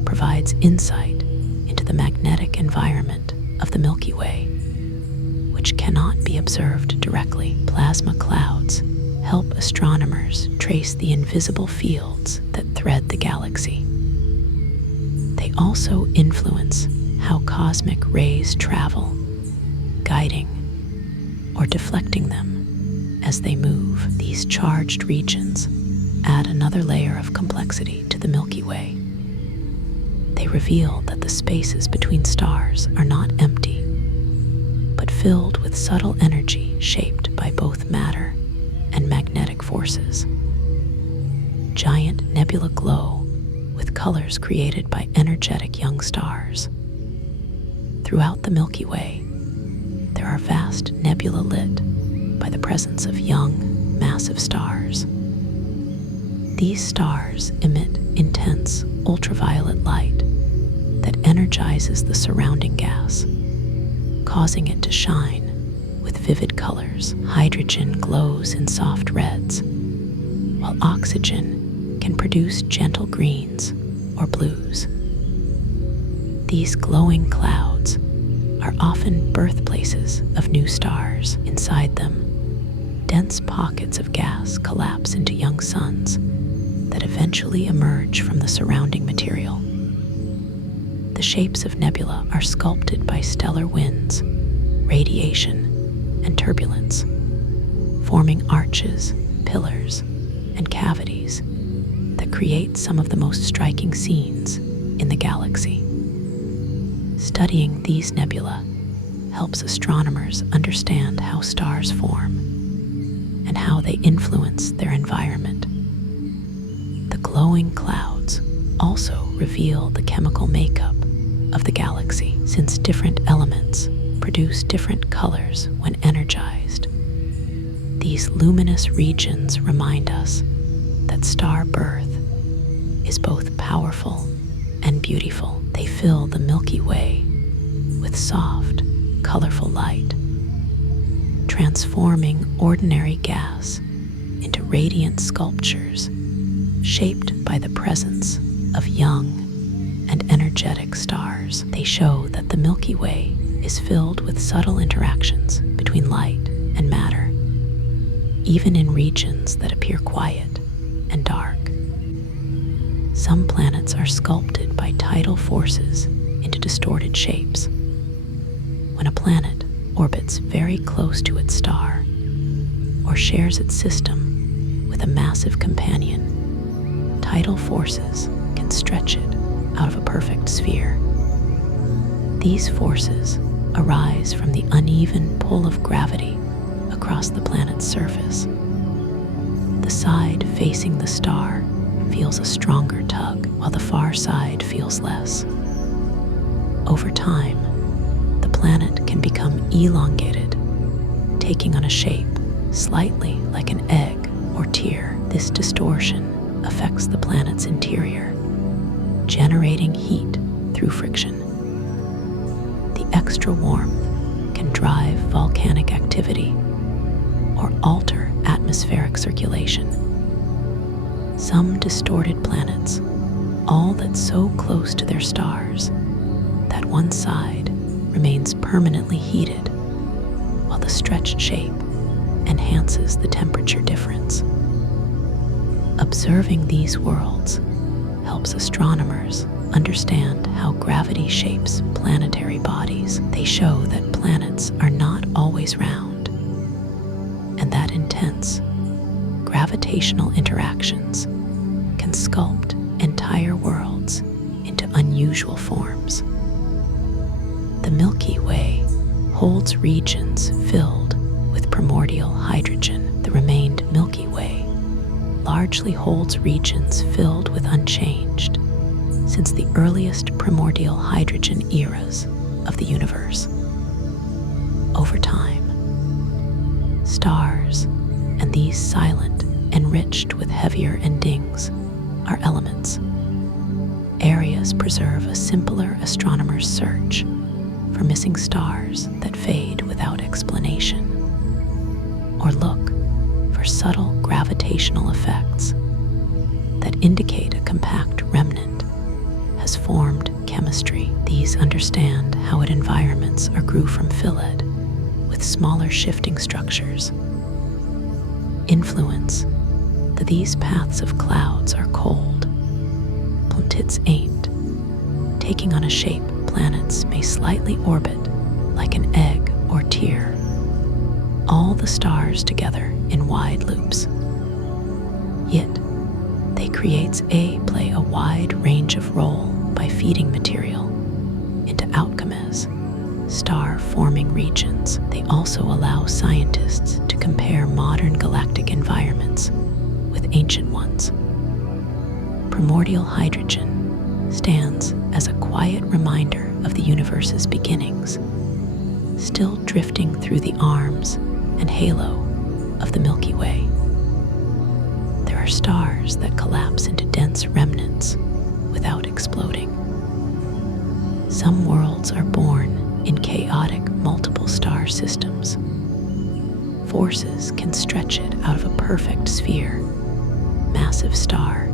provides insight into the magnetic environment of the Milky Way, which cannot be observed directly. Plasma clouds help astronomers trace the invisible fields that thread the galaxy. They also influence how cosmic rays travel, guiding or deflecting them as they move. These charged regions add another layer of complexity to the Milky Way. They reveal that the spaces between stars are not empty, but filled with subtle energy shaped by both matter and magnetic forces. Giant nebula glow with colors created by energetic young stars. Throughout the Milky Way, there are vast nebulae lit by the presence of young, massive stars. These stars emit intense ultraviolet light that energizes the surrounding gas, causing it to shine with vivid colors. Hydrogen glows in soft reds, while oxygen can produce gentle greens or blues. These glowing clouds are often birthplaces of new stars. Inside them, dense pockets of gas collapse into young suns that eventually emerge from the surrounding material. The shapes of nebula are sculpted by stellar winds, radiation, and turbulence, forming arches, pillars, and cavities that create some of the most striking scenes in the galaxy. Studying these nebula helps astronomers understand how stars form and how they influence their environment. The glowing clouds also reveal the chemical makeup of the galaxy, since different elements produce different colors when energized. These luminous regions remind us that star birth is both powerful and beautiful. They fill the Milky Way with soft, colorful light, transforming ordinary gas into radiant sculptures shaped by the presence of young and energetic stars. They show that the Milky Way is filled with subtle interactions between light and matter, even in regions that appear quiet and dark. Some planets are sculpted by tidal forces into distorted shapes. When a planet orbits very close to its star or shares its system with a massive companion, tidal forces can stretch it out of a perfect sphere. These forces arise from the uneven pull of gravity across the planet's surface. The side facing the star feels a stronger tug, while the far side feels less. Over time, the planet can become elongated, taking on a shape slightly like an egg or tear. This distortion affects the planet's interior, generating heat through friction. The extra warmth can drive volcanic activity or alter atmospheric circulation. Some distorted planets, all that so close to their stars that one side remains permanently heated, while the stretched shape enhances the temperature difference. Observing these worlds helps astronomers understand how gravity shapes planetary bodies. They show that planets are not always round, and that intense gravitational interactions can sculpt entire worlds into unusual forms. The Milky Way holds regions filled with primordial hydrogen. The remained Milky Way largely holds regions filled with unchanged since the earliest primordial hydrogen eras of the universe. Over time, stars and these silent, enriched with heavier endings, are elements. Areas preserve a simpler astronomer's search for missing stars that fade without explanation, or look for subtle gravitational effects that indicate a compact remnant has formed chemistry. These understand how environments are grew from phyllid with smaller shifting structures. Influence that these paths of clouds are cold. Planets ain't, taking on a shape planets may slightly orbit like an egg or tear, all the stars together in wide loops. Yet, they play a wide range of role by feeding material into outcomes, star-forming regions. They also allow scientists to compare modern galactic environments with ancient ones. Primordial hydrogen stands as a quiet reminder of the universe's beginnings, still drifting through the arms and halo of the Milky Way. There are stars that collapse into dense remnants without exploding. Some worlds are born in chaotic multiple star systems. Forces can stretch it out of a perfect sphere. Massive star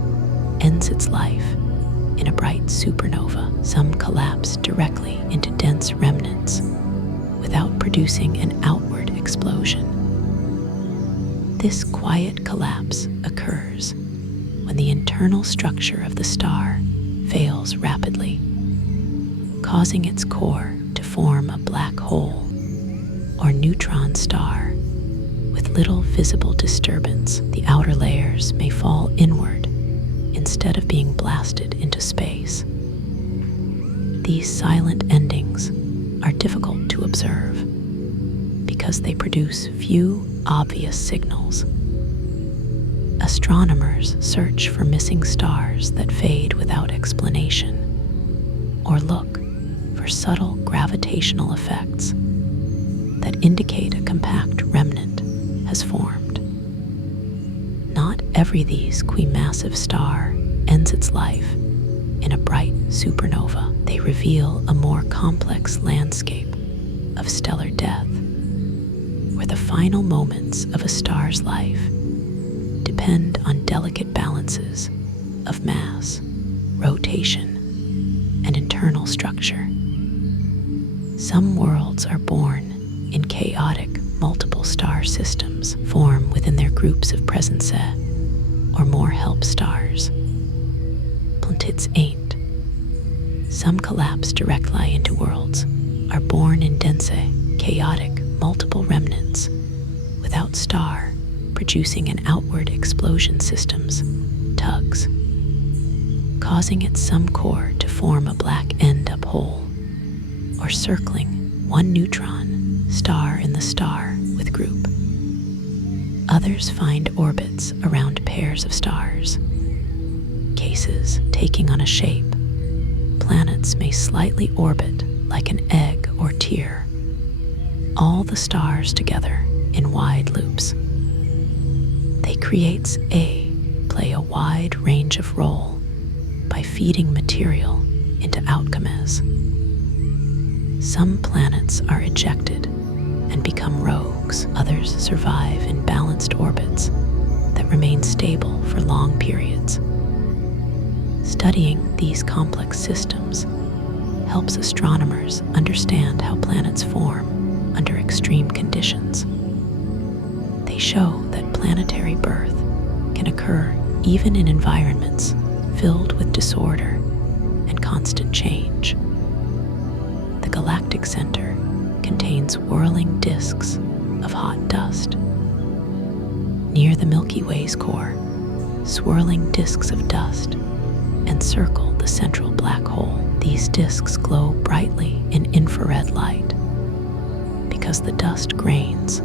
ends its life in a bright supernova. Some collapse directly into dense remnants without producing an outward explosion. This quiet collapse occurs when the internal structure of the star fails rapidly, causing its core to form a black hole or neutron star with little visible disturbance. The outer layers may fall inward instead of being blasted into space. These silent endings are difficult to observe because they produce few obvious signals. Astronomers search for missing stars that fade without explanation, or look for subtle gravitational effects that indicate a compact remnant has formed. Not every these massive star ends its life in a bright supernova. They reveal a more complex landscape of stellar death, where the final moments of a star's life depend on delicate balances of mass, rotation, and internal structure. Some worlds are born in chaotic multiple star systems, form within their groups of presence or more help stars. Planets ain't. Some collapse directly into worlds, are born in dense, chaotic multiple remnants without star producing an outward explosion systems, tugs, causing its some core to form a black end-up hole, or circling one neutron star in the star with group. Others find orbits around pairs of stars, cases taking on a shape. Planets may slightly orbit like an egg or tear, all the stars together in wide loops. They play a wide range of role by feeding material into outcomes. Some planets are ejected and become rogues. Others survive in balanced orbits that remain stable for long periods. Studying these complex systems helps astronomers understand how planets form under extreme conditions. They show that planetary birth can occur even in environments filled with disorder and constant change. The galactic center contains whirling disks of hot dust. Near the Milky Way's core, swirling disks of dust encircle the central black hole. These disks glow brightly in infrared light because the dust grains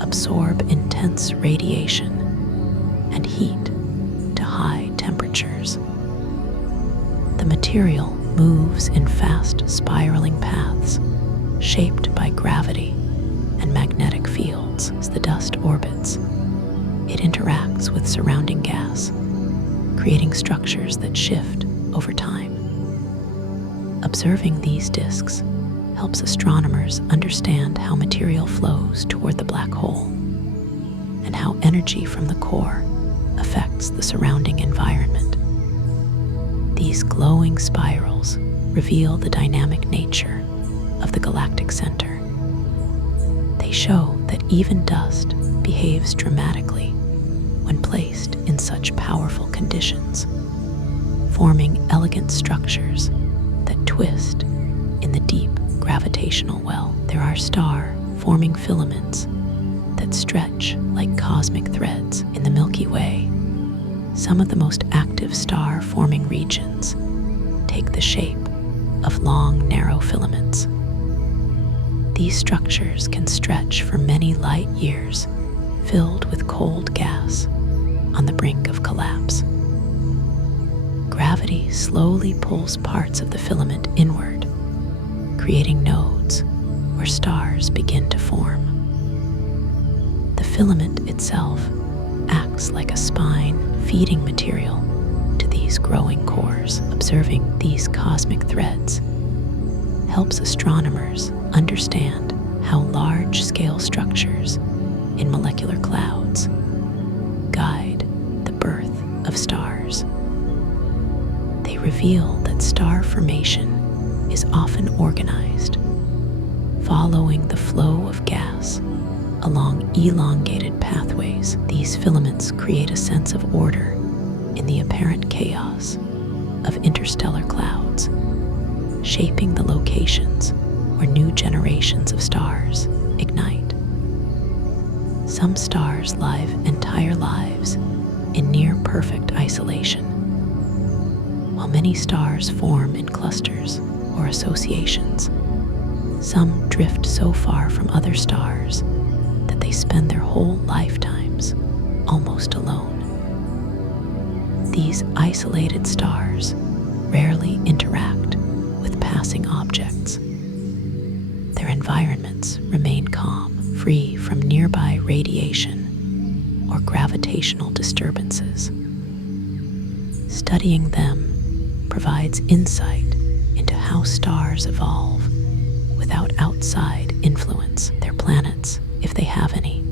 absorb intense radiation and heat to high temperatures. The material moves in fast spiraling paths shaped by gravity and magnetic fields. As the dust orbits, it interacts with surrounding gas, creating structures that shift over time. Observing these disks helps astronomers understand how material flows toward the black hole and how energy from the core affects the surrounding environment. These glowing spirals reveal the dynamic nature of the galactic center. They show that even dust behaves dramatically when placed in such powerful conditions, forming elegant structures that twist in the deep gravitational well. There are star-forming filaments that stretch like cosmic threads in the Milky Way. Some of the most active star-forming regions take the shape of long, narrow filaments. These structures can stretch for many light years, filled with cold gas on the brink of collapse. Gravity slowly pulls parts of the filament inward, creating nodes where stars begin to form. The filament itself acts like a spine, feeding material to these growing cores. Observing these cosmic threads helps astronomers understand how large-scale structures in molecular clouds guide the birth of stars. They reveal that star formation is often organized, following the flow of gas along elongated pathways. These filaments create a sense of order in the apparent chaos of interstellar clouds, shaping the locations where new generations of stars ignite. Some stars live entire lives in near-perfect isolation, while many stars form in clusters or associations. Some drift so far from other stars that they spend their whole lifetimes almost alone. These isolated stars rarely interact with passing objects. Their environments remain calm, free from nearby radiation or gravitational disturbances. Studying them provides insight into how stars evolve without outside influence. Their planets, if they have any,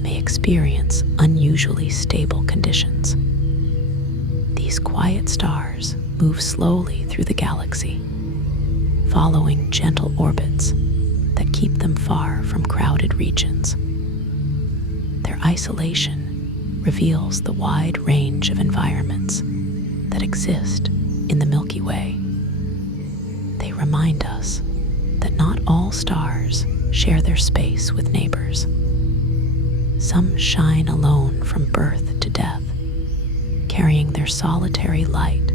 may experience unusually stable conditions. These quiet stars move slowly through the galaxy, following gentle orbits that keep them far from crowded regions. Their isolation reveals the wide range of environments that exist in the Milky Way. They remind us that not all stars share their space with neighbors. Some shine alone from birth to death, carrying their solitary light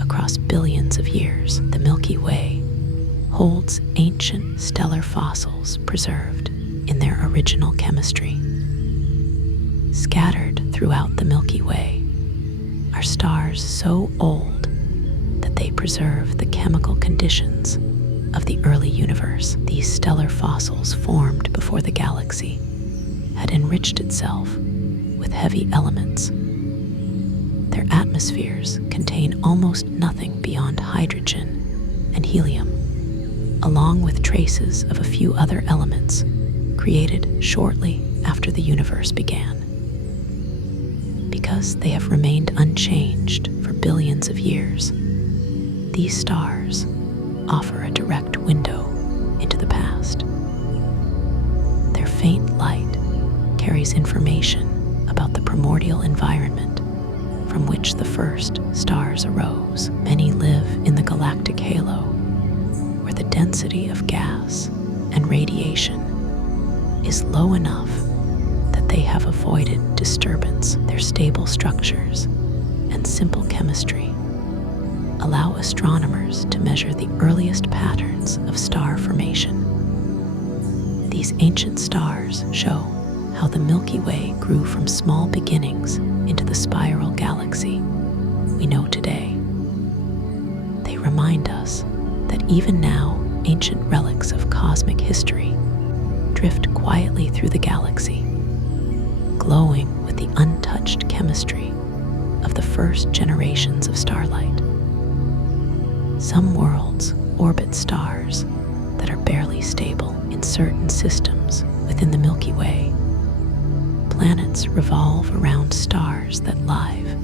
across billions of years. The Milky Way holds ancient stellar fossils preserved in their original chemistry. Scattered throughout the Milky Way are stars so old that they preserve the chemical conditions of the early universe. These stellar fossils, formed before the galaxy had enriched itself with heavy elements. Their atmospheres contain almost nothing beyond hydrogen and helium, along with traces of a few other elements created shortly after the universe began. Because they have remained unchanged for billions of years, these stars offer a direct window into the past. Their faint light carries information about the primordial environment from which the first stars arose. Many live in the galactic halo, where the density of gas and radiation is low enough that they have avoided disturbance. Their stable structures and simple chemistry allow astronomers to measure the earliest patterns of star formation. These ancient stars show how the Milky Way grew from small beginnings into the spiral galaxy we know today. They remind us that even now, ancient relics of cosmic history drift quietly through the galaxy, glowing with the untouched chemistry of the first generations of starlight. Some worlds orbit stars that are barely stable. In certain systems within the Milky Way, planets revolve around stars that live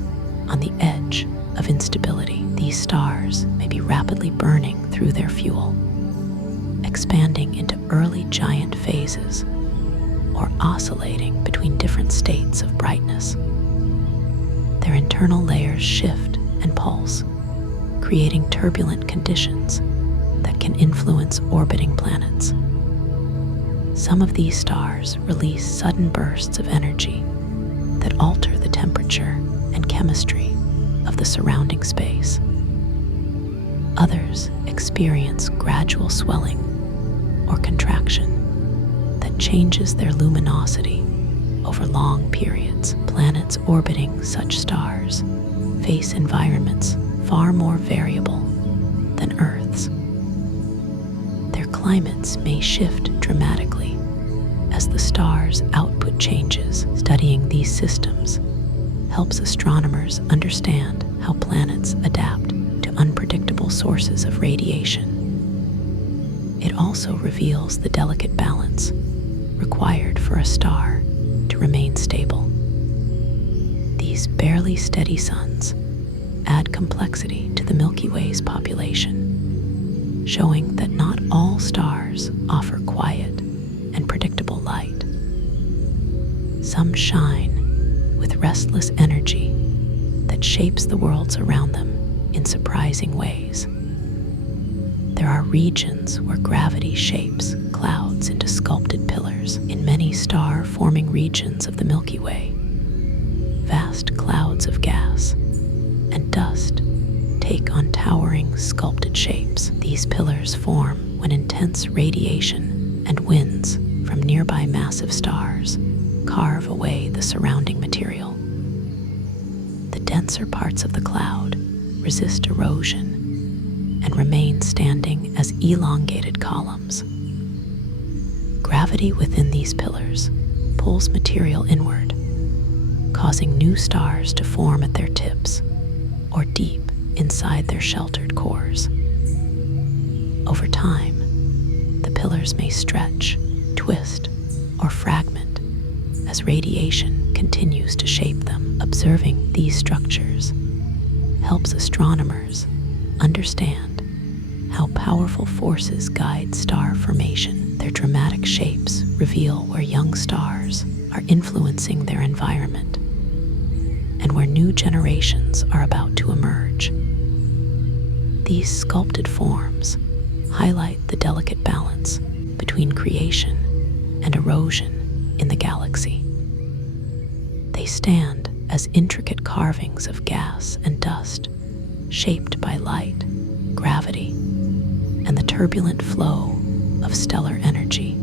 on the edge of instability. These stars may be rapidly burning through their fuel, expanding into early giant phases, or oscillating between different states of brightness. Their internal layers shift and pulse, creating turbulent conditions that can influence orbiting planets. Some of these stars release sudden bursts of energy that alter the temperature and chemistry of the surrounding space. Others experience gradual swelling or contraction that changes their luminosity over long periods. Planets orbiting such stars face environments far more variable than Earth's. Their climates may shift dramatically, as the star's output changes. Studying these systems helps astronomers understand how planets adapt to unpredictable sources of radiation. It also reveals the delicate balance required for a star to remain stable. These barely steady suns add complexity to the Milky Way's population, showing that not all stars offer quiet and predictable light. Some shine with restless energy that shapes the worlds around them in surprising ways. There are regions where gravity shapes clouds into sculpted pillars. In many star-forming regions of the Milky Way, vast clouds of gas and dust take on towering sculpted shapes. These pillars form when intense radiation and winds from nearby massive stars carve away the surrounding material. The denser parts of the cloud resist erosion and remain standing as elongated columns. Gravity within these pillars pulls material inward, causing new stars to form at their tips or deep inside their sheltered cores. Over time, the pillars may stretch, twist, or fragment as radiation continues to shape them. Observing these structures helps astronomers understand how powerful forces guide star formation. Their dramatic shapes reveal where young stars are influencing their environment and where new generations are about to emerge. These sculpted forms highlight the delicate balance between creation and erosion in the galaxy. They stand as intricate carvings of gas and dust, shaped by light, gravity, and the turbulent flow of stellar energy.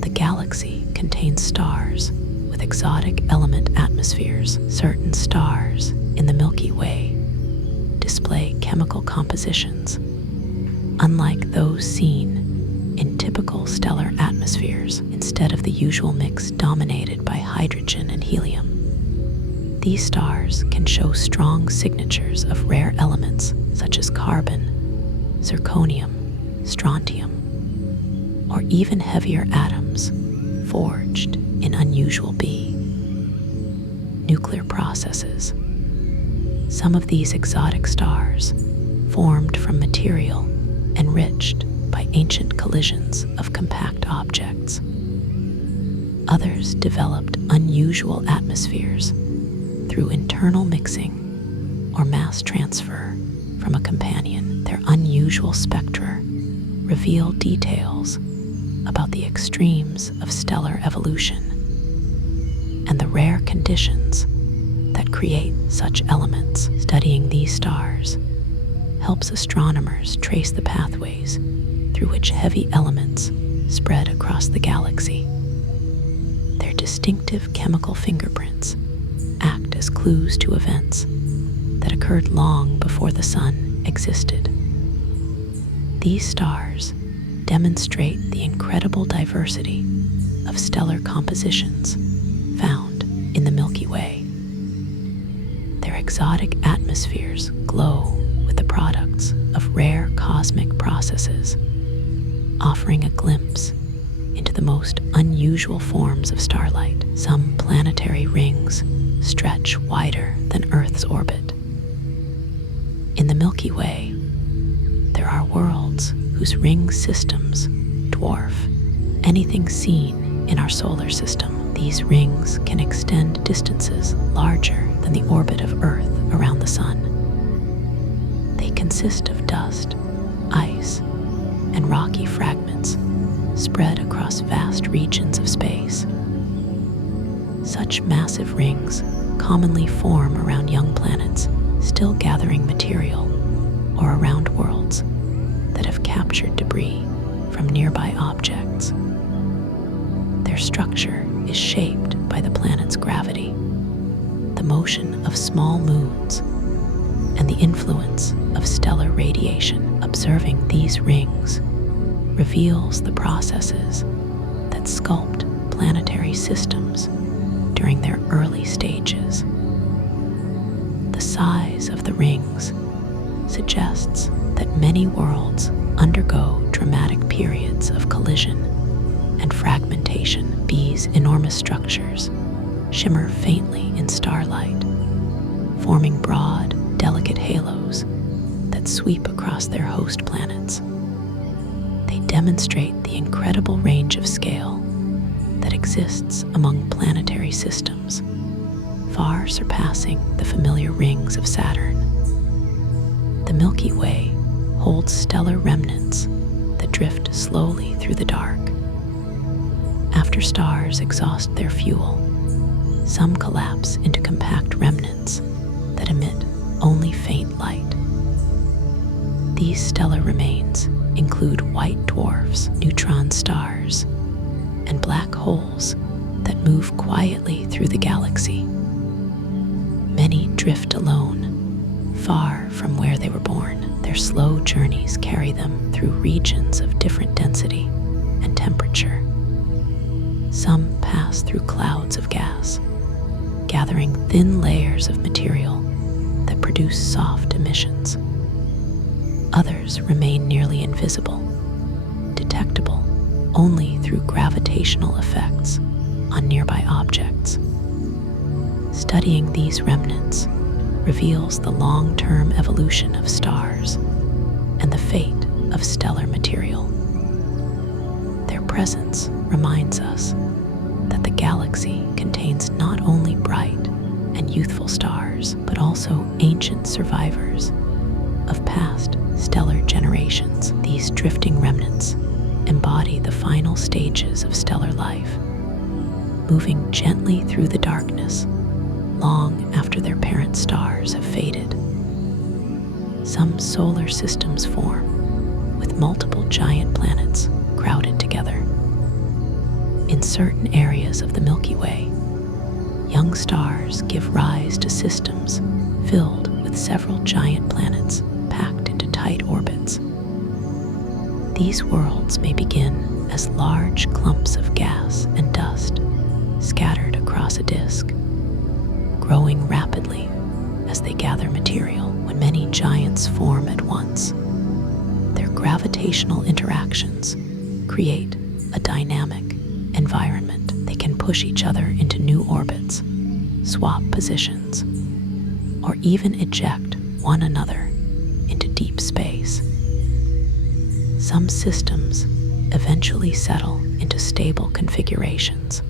The galaxy contains stars with exotic element atmospheres. Certain stars in the Milky Way display chemical compositions unlike those seen in typical stellar atmospheres, instead of the usual mix dominated by hydrogen and helium. These stars can show strong signatures of rare elements such as carbon, zirconium, strontium, or even heavier atoms forged in unusual nuclear processes. Some of these exotic stars formed from material enriched by ancient collisions of compact objects. Others developed unusual atmospheres through internal mixing or mass transfer from a companion. Their unusual spectra reveal details about the extremes of stellar evolution and the rare conditions that create such elements. Studying these stars helps astronomers trace the pathways through which heavy elements spread across the galaxy. Their distinctive chemical fingerprints act as clues to events that occurred long before the sun existed. These stars demonstrate the incredible diversity of stellar compositions found in the Milky Way. Their exotic atmospheres glow with the products of rare cosmic processes, offering a glimpse into the most unusual forms of starlight. Some planetary rings stretch wider than Earth's orbit. In the Milky Way, there are worlds whose ring systems dwarf anything seen in our solar system. These rings can extend distances larger than the orbit of Earth around the sun. They consist of dust, ice, and rocky fragments spread across vast regions of space. Such massive rings commonly form around young planets still gathering material, or around worlds that have captured debris from nearby objects. Their structure is shaped by the planet's gravity, the motion of small moons, and the influence of stellar radiation. Observing these rings reveals the processes that that sculpt planetary systems during their early stages. The size of the rings suggests that many worlds undergo dramatic periods of collision and fragmentation. These enormous structures shimmer faintly in starlight, forming broad, delicate halos that sweep across their host planets. They demonstrate the incredible range of scale that exists among planetary systems, far surpassing the familiar rings of Saturn. The Milky Way holds stellar remnants that drift slowly through the dark. After stars exhaust their fuel, some collapse into compact remnants that emit only faint light. These stellar remains include white dwarfs, neutron stars, and black holes that move quietly through the galaxy. Many drift alone, far from where they were born. Their slow journeys carry them through regions of different density and temperature. Some pass through clouds of gas, gathering thin layers of material that produce soft emissions. Others remain nearly invisible, detectable only through gravitational effects on nearby objects. Studying these remnants reveals the long-term evolution of stars and the fate of stellar material. Their presence reminds us that the galaxy contains not only bright and youthful stars, but also ancient survivors of past stellar generations. These drifting remnants embody the final stages of stellar life, moving gently through the darkness long after their parent stars have faded. Some solar systems form with multiple giant planets crowded together. In certain areas of the Milky Way, young stars give rise to systems filled with several giant planets packed into tight orbits. These worlds may begin as large clumps of gas and dust scattered across a disk, growing rapidly as they gather material. When many giants form at once, their gravitational interactions create a dynamic environment. They can push each other into new orbits, swap positions, or even eject one another into deep space. Some systems eventually settle into stable configurations.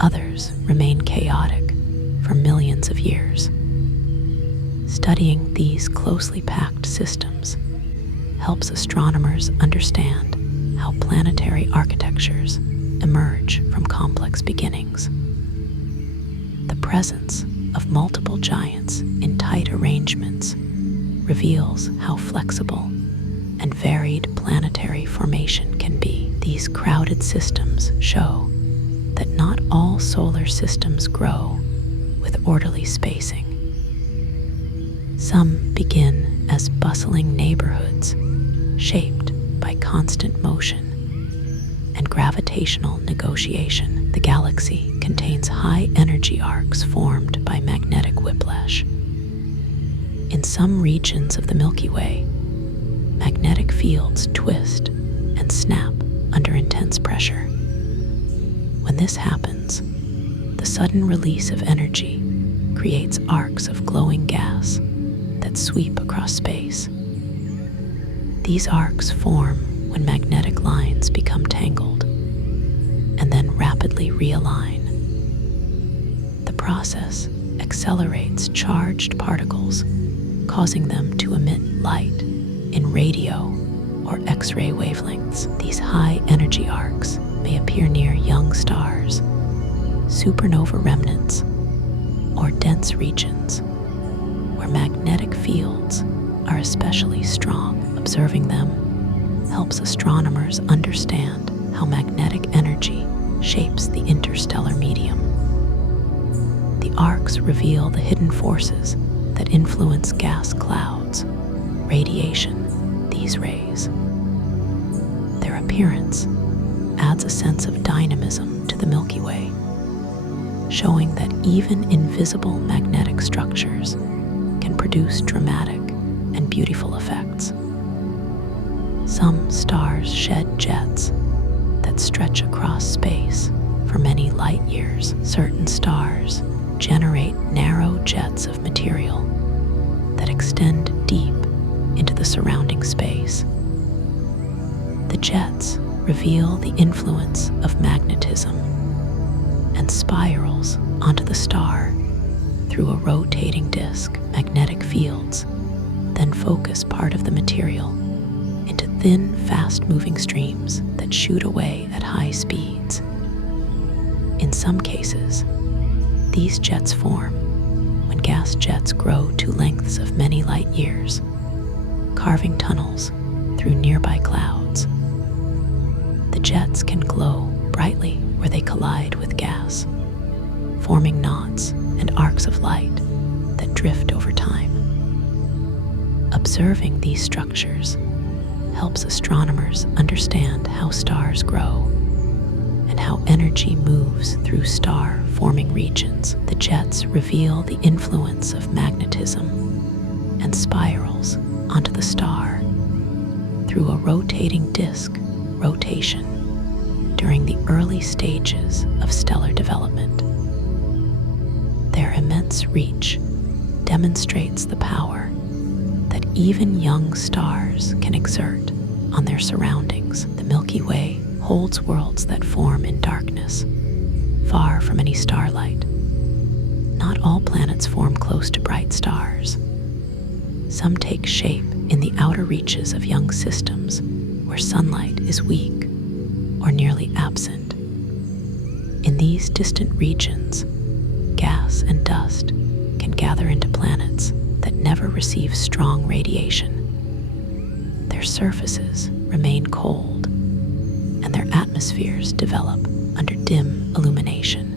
Others remain chaotic for millions of years. Studying these closely packed systems helps astronomers understand how planetary architectures emerge from complex beginnings. The presence of multiple giants in tight arrangements reveals how flexible and varied planetary formation can be. These crowded systems show that not all solar systems grow with orderly spacing. Some begin as bustling neighborhoods shaped by constant motion and gravitational negotiation. The galaxy contains high energy arcs formed by magnetic whiplash. In some regions of the Milky Way, magnetic fields twist and snap under intense pressure. When this happens, the sudden release of energy creates arcs of glowing gas that sweep across space. These arcs form when magnetic lines become tangled and then rapidly realign. The process accelerates charged particles, causing them to emit light in radio or X-ray wavelengths. These high-energy arcs may appear near young stars, supernova remnants, or dense regions where magnetic fields are especially strong. Observing them helps astronomers understand how magnetic energy shapes the interstellar medium. The arcs reveal the hidden forces that influence gas clouds, radiation, these rays. Their appearance adds a sense of dynamism to the Milky Way, showing that even invisible magnetic structures can produce dramatic and beautiful effects. Some stars shed jets that stretch across space for many light years. Certain stars generate narrow jets of material that extend deep into the surrounding space. The jets reveal the influence of magnetism and spirals onto the star through a rotating disk. Magnetic fields then focus part of the material into thin, fast-moving streams that shoot away at high speeds. In some cases, these jets form when gas jets grow to lengths of many light years, carving tunnels through nearby clouds. The jets can glow brightly where they collide with gas, forming knots and arcs of light that drift over time. Observing these structures helps astronomers understand how stars grow and how energy moves through star-forming regions. The jets reveal the influence of magnetism and spirals onto the star through a rotating disk rotation during the early stages of stellar development. Their immense reach demonstrates the power that even young stars can exert on their surroundings. The Milky Way holds worlds that form in darkness, far from any starlight. Not all planets form close to bright stars. Some take shape in the outer reaches of young systems where sunlight is weak or nearly absent. In these distant regions, gas and dust can gather into planets that never receive strong radiation. Their surfaces remain cold, and their atmospheres develop under dim illumination.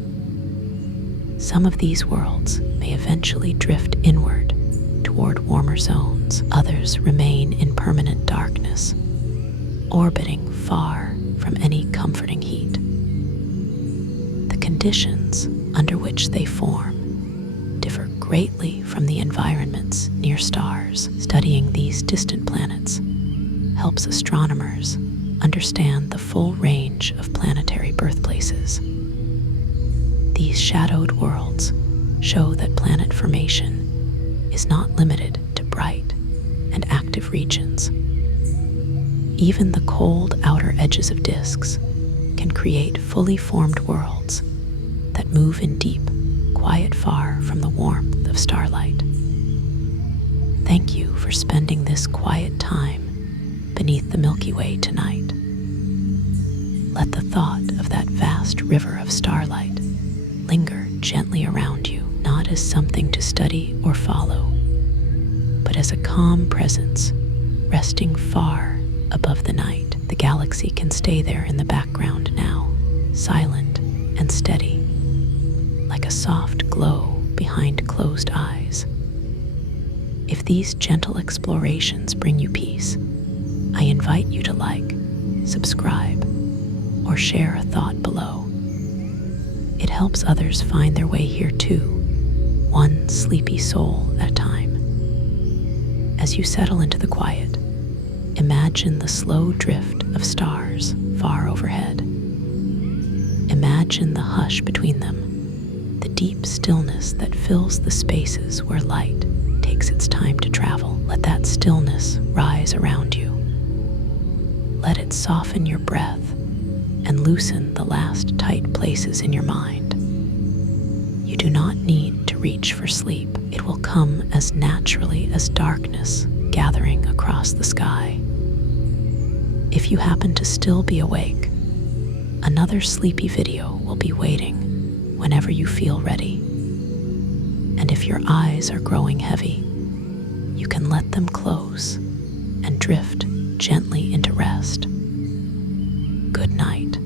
Some of these worlds may eventually drift inward toward warmer zones. Others remain in permanent darkness, orbiting far from any comforting heat. The conditions under which they form differ greatly from the environments near stars. Studying these distant planets helps astronomers understand the full range of planetary birthplaces. These shadowed worlds show that planet formation is not limited to bright and active regions. Even the cold outer edges of disks can create fully formed worlds that move in deep, quiet far from the warmth of starlight. Thank you for spending this quiet time beneath the Milky Way tonight. Let the thought of that vast river of starlight linger gently around you, not as something to study or follow, but as a calm presence resting far above the night. The galaxy can stay there in the background now, silent and steady, like a soft glow behind closed eyes. If these gentle explorations bring you peace, I invite you to like, subscribe, or share a thought below. It helps others find their way here too, one sleepy soul at a time. As you settle into the quiet, imagine the slow drift of stars far overhead. Imagine the hush between them, the deep stillness that fills the spaces where light takes its time to travel. Let that stillness rise around you. Let it soften your breath and loosen the last tight places in your mind. You do not need to reach for sleep. It will come as naturally as darkness gathering across the sky. If you happen to still be awake, another sleepy video will be waiting whenever you feel ready. And if your eyes are growing heavy, you can let them close and drift gently into rest.